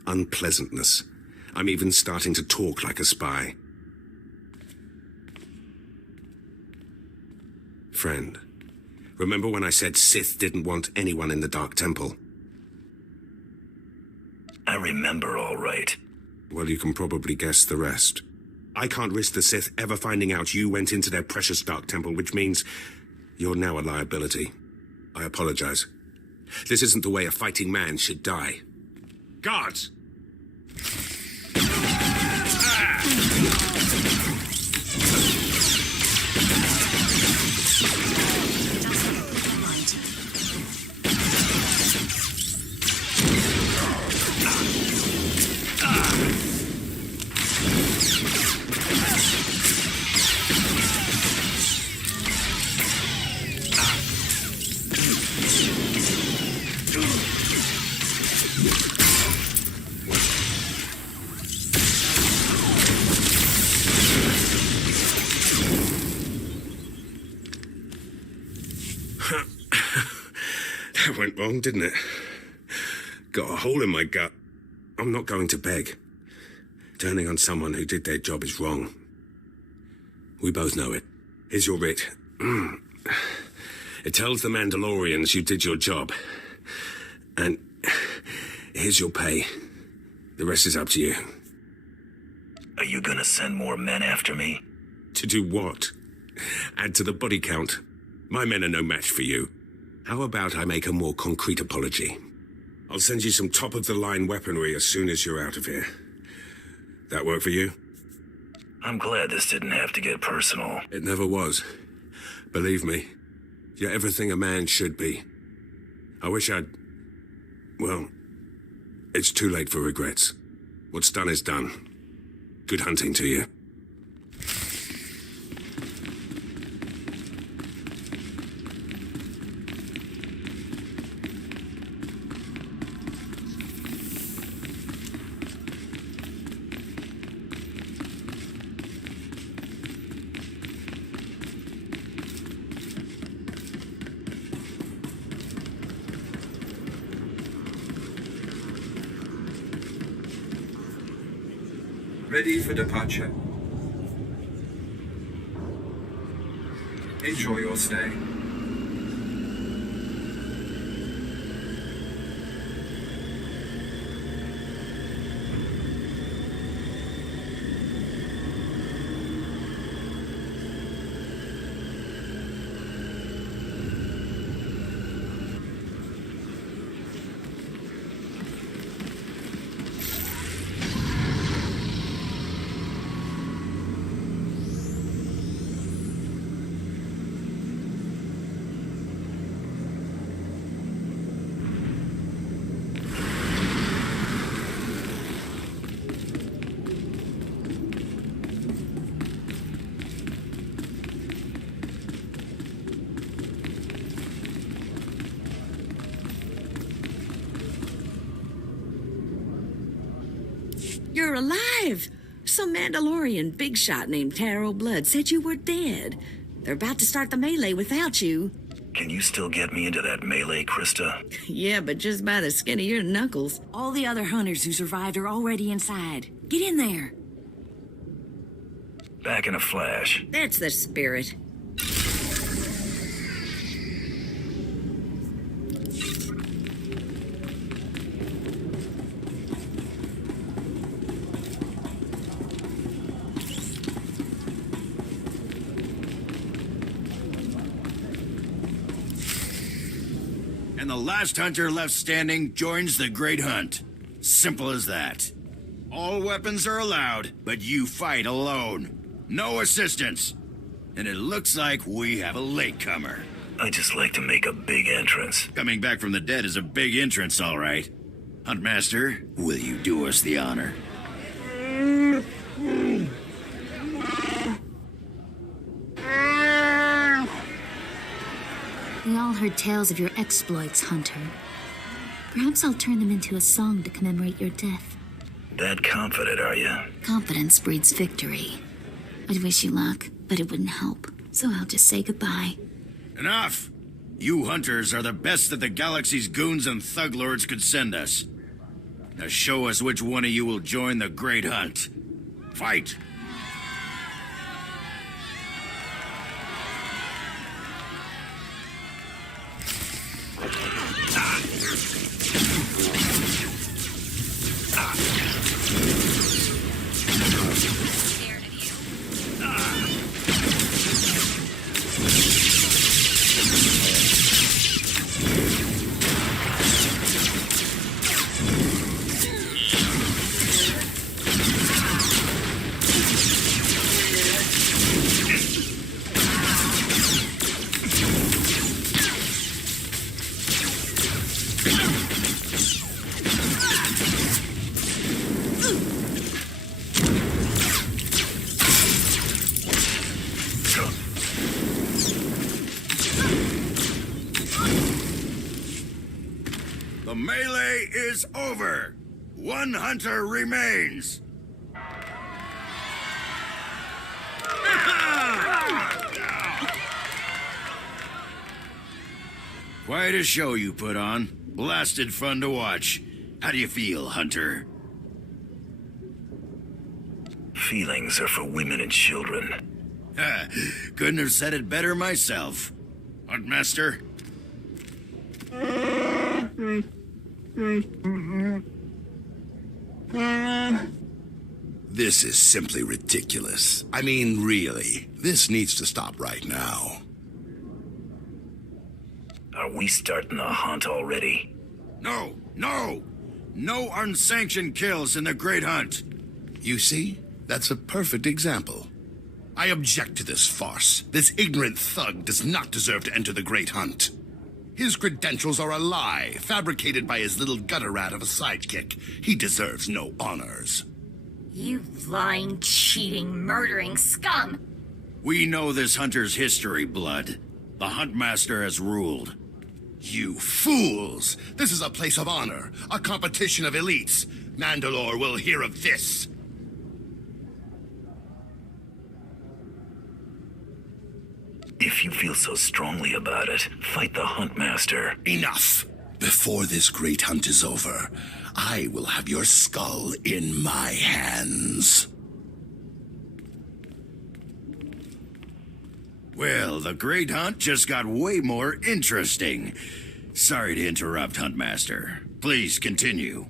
Unpleasantness. I'm even starting to talk like a spy. Friend, remember when I said Sith didn't want anyone in the Dark Temple? I remember all right. Well, you can probably guess the rest. I can't risk the Sith ever finding out you went into their precious Dark Temple, which means you're now a liability. I apologize. This isn't the way a fighting man should die. Guards! That went wrong, didn't it? Got a hole in my gut. I'm not going to beg. Turning on someone who did their job is wrong. We both know it. Here's your writ. It tells the Mandalorians you did your job. And here's your pay. The rest is up to you. Are you gonna send more men after me? To do what? Add to the body count? My men are no match for you. How about I make a more concrete apology? I'll send you some top-of-the-line weaponry as soon as you're out of here. That work for you? I'm glad this didn't have to get personal. It never was. Believe me, you're everything a man should be. I wish I'd... Well, it's too late for regrets. What's done is done. Good hunting to you. Ready for departure. Enjoy your stay. You're alive! Some Mandalorian big shot named Taro Blood said you were dead. They're about to start the melee without you. Can you still get me into that melee, Krista? Yeah, but just by the skin of your knuckles. All the other hunters who survived are already inside. Get in there. Back in a flash. That's the spirit. And the last hunter left standing joins the Great Hunt. Simple as that. All weapons are allowed, but you fight alone. No assistance. And it looks like we have a latecomer. I just like to make a big entrance. Coming back from the dead is a big entrance, all right. Huntmaster, will you do us the honor? We all heard tales of your exploits, Hunter. Perhaps I'll turn them into a song to commemorate your death. That confident, are you? Confidence breeds victory. I'd wish you luck, but it wouldn't help. So I'll just say goodbye. Enough! You hunters are the best that the galaxy's goons and thug lords could send us. Now show us which one of you will join the Great Hunt. Fight! The melee is over. One hunter remains. Quite a show you put on. Blasted fun to watch. How do you feel, Hunter? Feelings are for women and children. Couldn't have said it better myself. Huntmaster? This is simply ridiculous. I mean, really. This needs to stop right now. Are we starting the hunt already? No, no! No unsanctioned kills in the Great Hunt. You see? That's a perfect example. I object to this farce. This ignorant thug does not deserve to enter the Great Hunt. His credentials are a lie, fabricated by his little gutter rat of a sidekick. He deserves no honors. You lying, cheating, murdering scum! We know this hunter's history, Blood. The Huntmaster has ruled. You fools! This is a place of honor, a competition of elites. Mandalore will hear of this. If you feel so strongly about it, fight the Huntmaster. Enough! Before this great hunt is over, I will have your skull in my hands. Well, the Great Hunt just got way more interesting. Sorry to interrupt, Huntmaster. Please continue.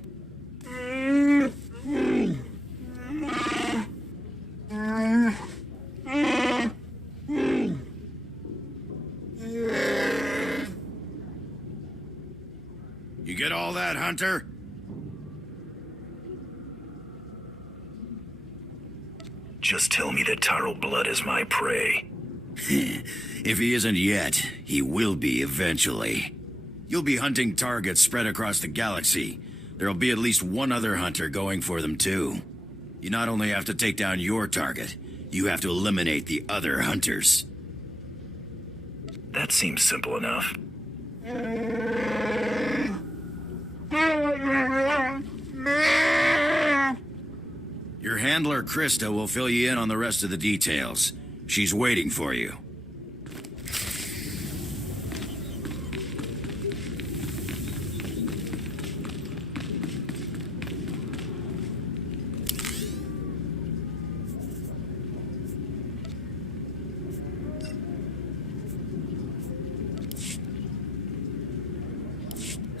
You get all that, Hunter? Just tell me that Taro Blood is my prey. If he isn't yet, he will be eventually. You'll be hunting targets spread across the galaxy. There'll be at least one other hunter going for them, too. You not only have to take down your target, you have to eliminate the other hunters. That seems simple enough. Your handler, Krista, will fill you in on the rest of the details. She's waiting for you.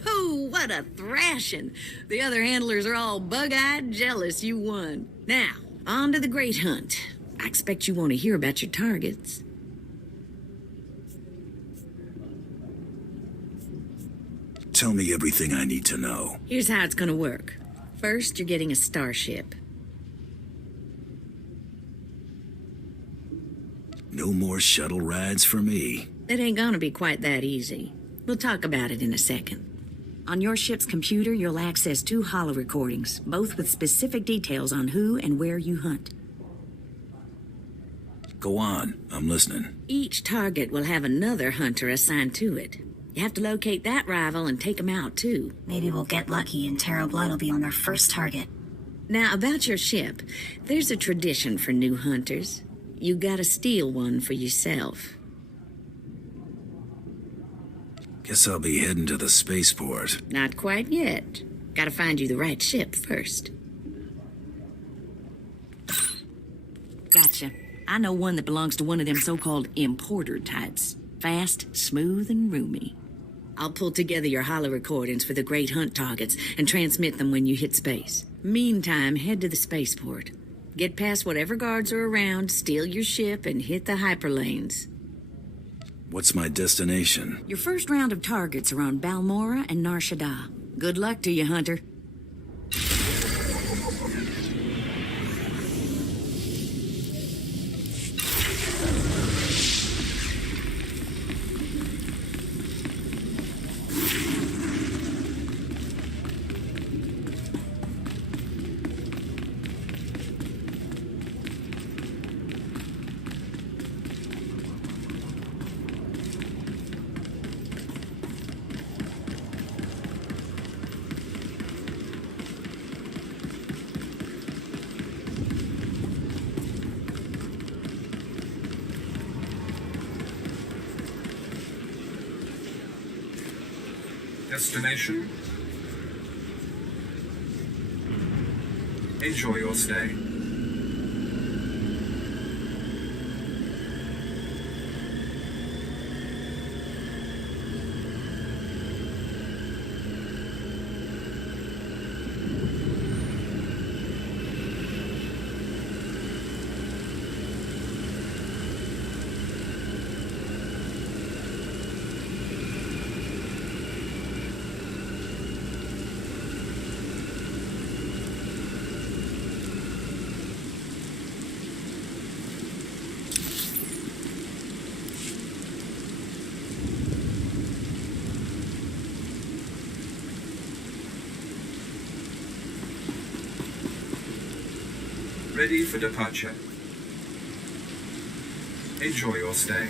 Oh, what a thrashing. The other handlers are all bug-eyed jealous you won. Now, on to the Great Hunt. I expect you want to hear about your targets. Tell me everything I need to know. Here's how it's gonna work. First, you're getting a starship. No more shuttle rides for me. It ain't gonna be quite that easy. We'll talk about it in a second. On your ship's computer, you'll access 2 holo recordings, both with specific details on who and where you hunt. Go on, I'm listening. Each target will have another hunter assigned to it. You have to locate that rival and take him out, too. Maybe we'll get lucky and Terra Blood will be on our first target. Now, about your ship, there's a tradition for new hunters. You gotta steal one for yourself. Guess I'll be heading to the spaceport. Not quite yet. Gotta find you the right ship first. Gotcha. I know one that belongs to one of them so-called importer types. Fast, smooth, and roomy. I'll pull together your holo recordings for the Great Hunt targets and transmit them when you hit space. Meantime, head to the spaceport. Get past whatever guards are around, steal your ship, and hit the hyperlanes. What's my destination? Your first round of targets are on Balmora and Nar Shaddaa. Good luck to you, Hunter. Destination. Enjoy your stay. Ready for departure. Enjoy your stay.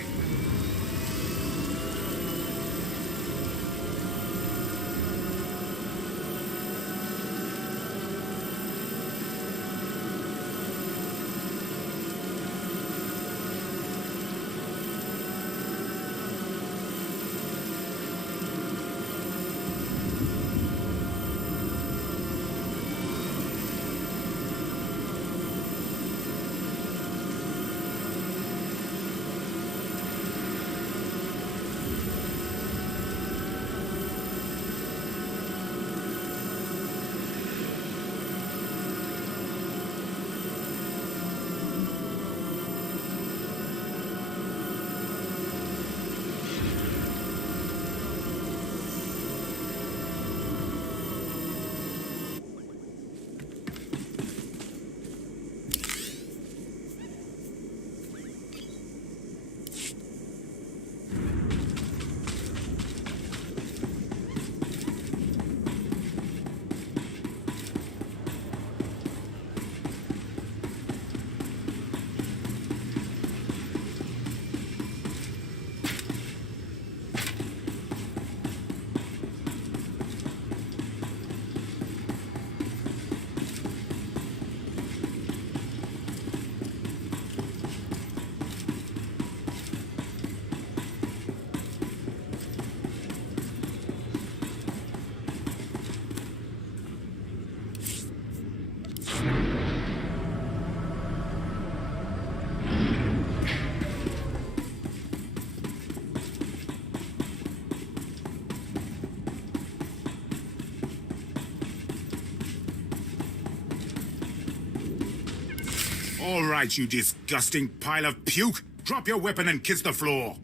All right, you disgusting pile of puke. Drop your weapon and kiss the floor.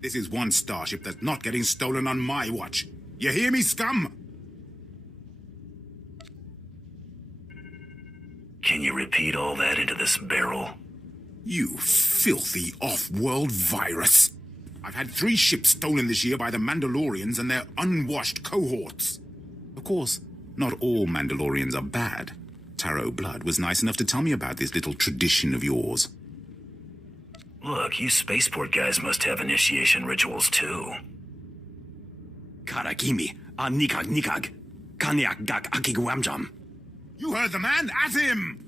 This is one starship that's not getting stolen on my watch. You hear me, scum? Can you repeat all that into this barrel? You filthy off-world virus. I've had 3 ships stolen this year by the Mandalorians and their unwashed cohorts. Of course, not all Mandalorians are bad. Taro Blood was nice enough to tell me about this little tradition of yours. Look, you spaceport guys must have initiation rituals too. Karakimi, nikag nikag, kanyak gak akiguamjam. You heard the man, at him!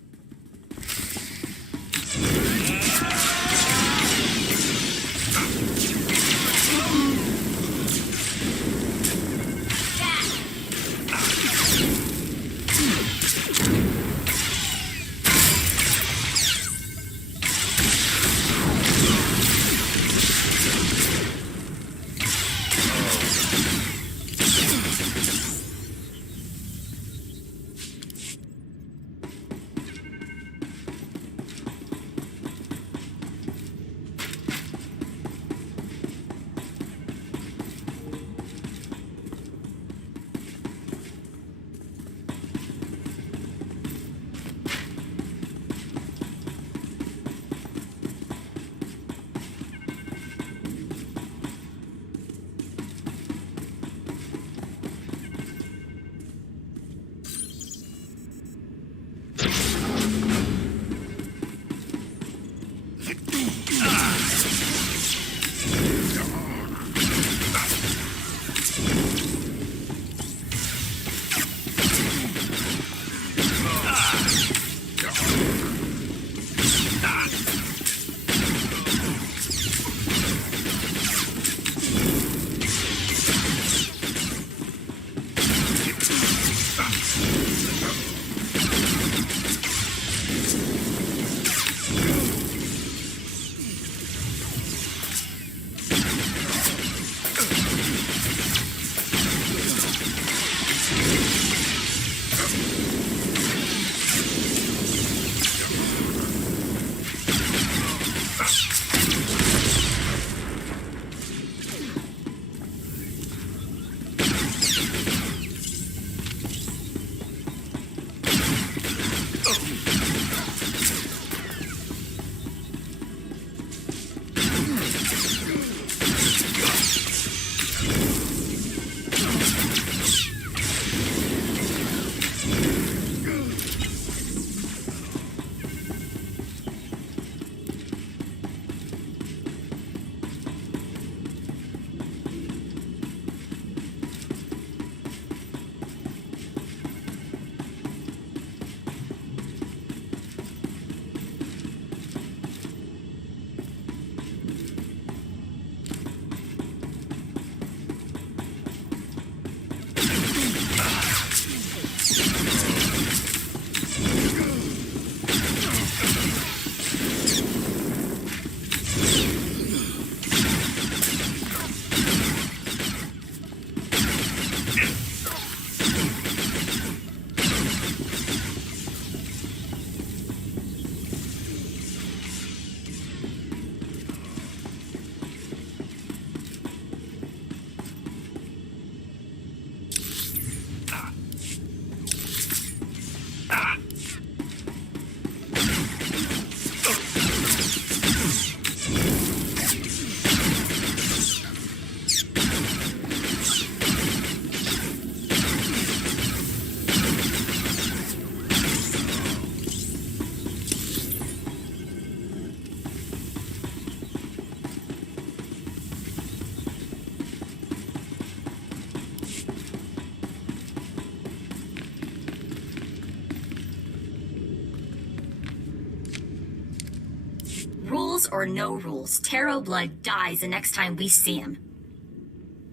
Rules or no rules, Taro Blood dies the next time we see him.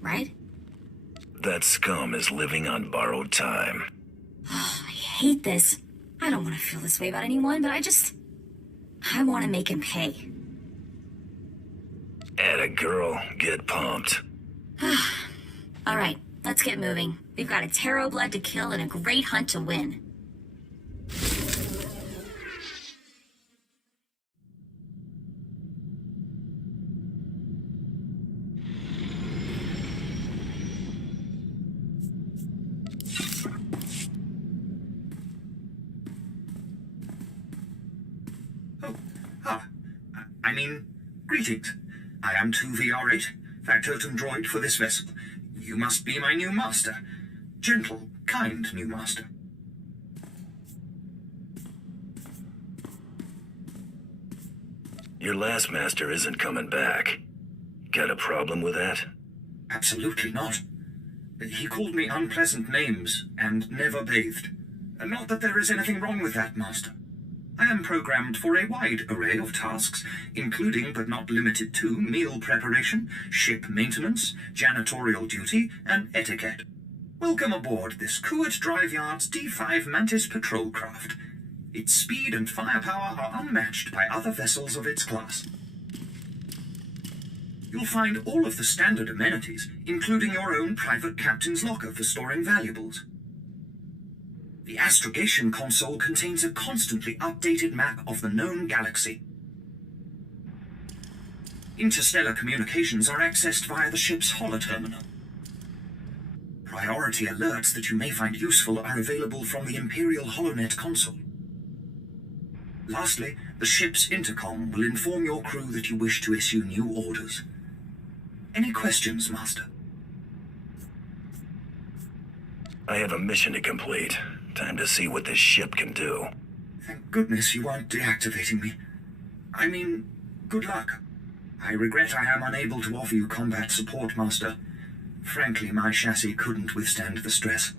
Right? That scum is living on borrowed time. I hate this. I don't want to feel this way about anyone, but I want to make him pay. Atta girl, get pumped. Alright, let's get moving. We've got a Taro Blood to kill and a great hunt to win. Greetings. I am 2VR8, factotum droid for this vessel. You must be my new master. Gentle, kind new master. Your last master isn't coming back. Got a problem with that? Absolutely not. He called me unpleasant names and never bathed. Not that there is anything wrong with that, Master. I am programmed for a wide array of tasks, including but not limited to meal preparation, ship maintenance, janitorial duty, and etiquette. Welcome aboard this Kuat Drive Yard's D5 Mantis patrol craft. Its speed and firepower are unmatched by other vessels of its class. You'll find all of the standard amenities, including your own private captain's locker for storing valuables. The astrogation console contains a constantly updated map of the known galaxy. Interstellar communications are accessed via the ship's holoterminal. Priority alerts that you may find useful are available from the Imperial HoloNet console. Lastly, the ship's intercom will inform your crew that you wish to issue new orders. Any questions, Master? I have a mission to complete. Time to see what this ship can do. Thank goodness you aren't deactivating me. Good luck. I regret I am unable to offer you combat support, Master. Frankly, my chassis couldn't withstand the stress.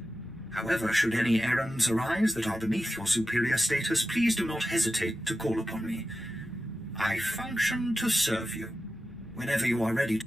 However, should any errands arise that are beneath your superior status, please do not hesitate to call upon me. I function to serve you. Whenever you are ready to...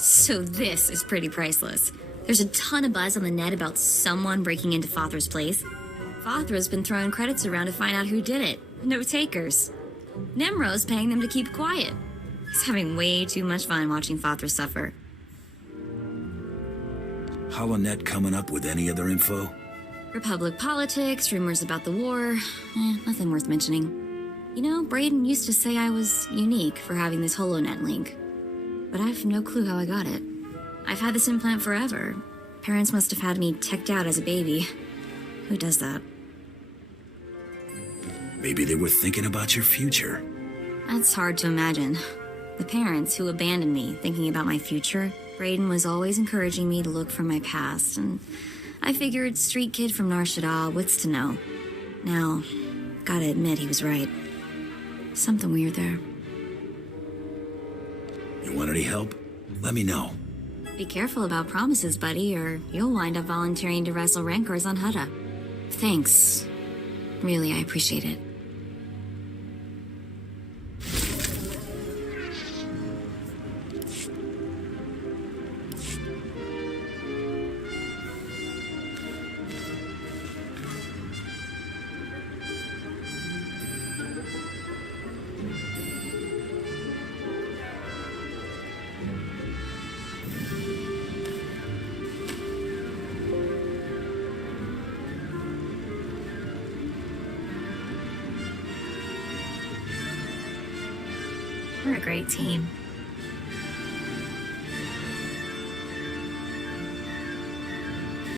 So this is pretty priceless. There's a ton of buzz on the net about someone breaking into Fothra's place. Fothra's been throwing credits around to find out who did it. No takers. Nemro's paying them to keep quiet. He's having way too much fun watching Fothra suffer. HoloNet coming up with any other info? Republic politics, rumors about the war. Nothing worth mentioning. You know, Brayden used to say I was unique for having this HoloNet link. But I have no clue how I got it. I've had this implant forever. Parents must have had me teched out as a baby. Who does that? Maybe they were thinking about your future. That's hard to imagine. The parents who abandoned me thinking about my future, Brayden was always encouraging me to look from my past, and I figured street kid from Nar Shaddaa, what's to know? Now, gotta admit he was right. Something weird there. You want any help? Let me know. Be careful about promises, buddy, or you'll wind up volunteering to wrestle Rancors on Hutta. Thanks. Really, I appreciate it. We're a great team.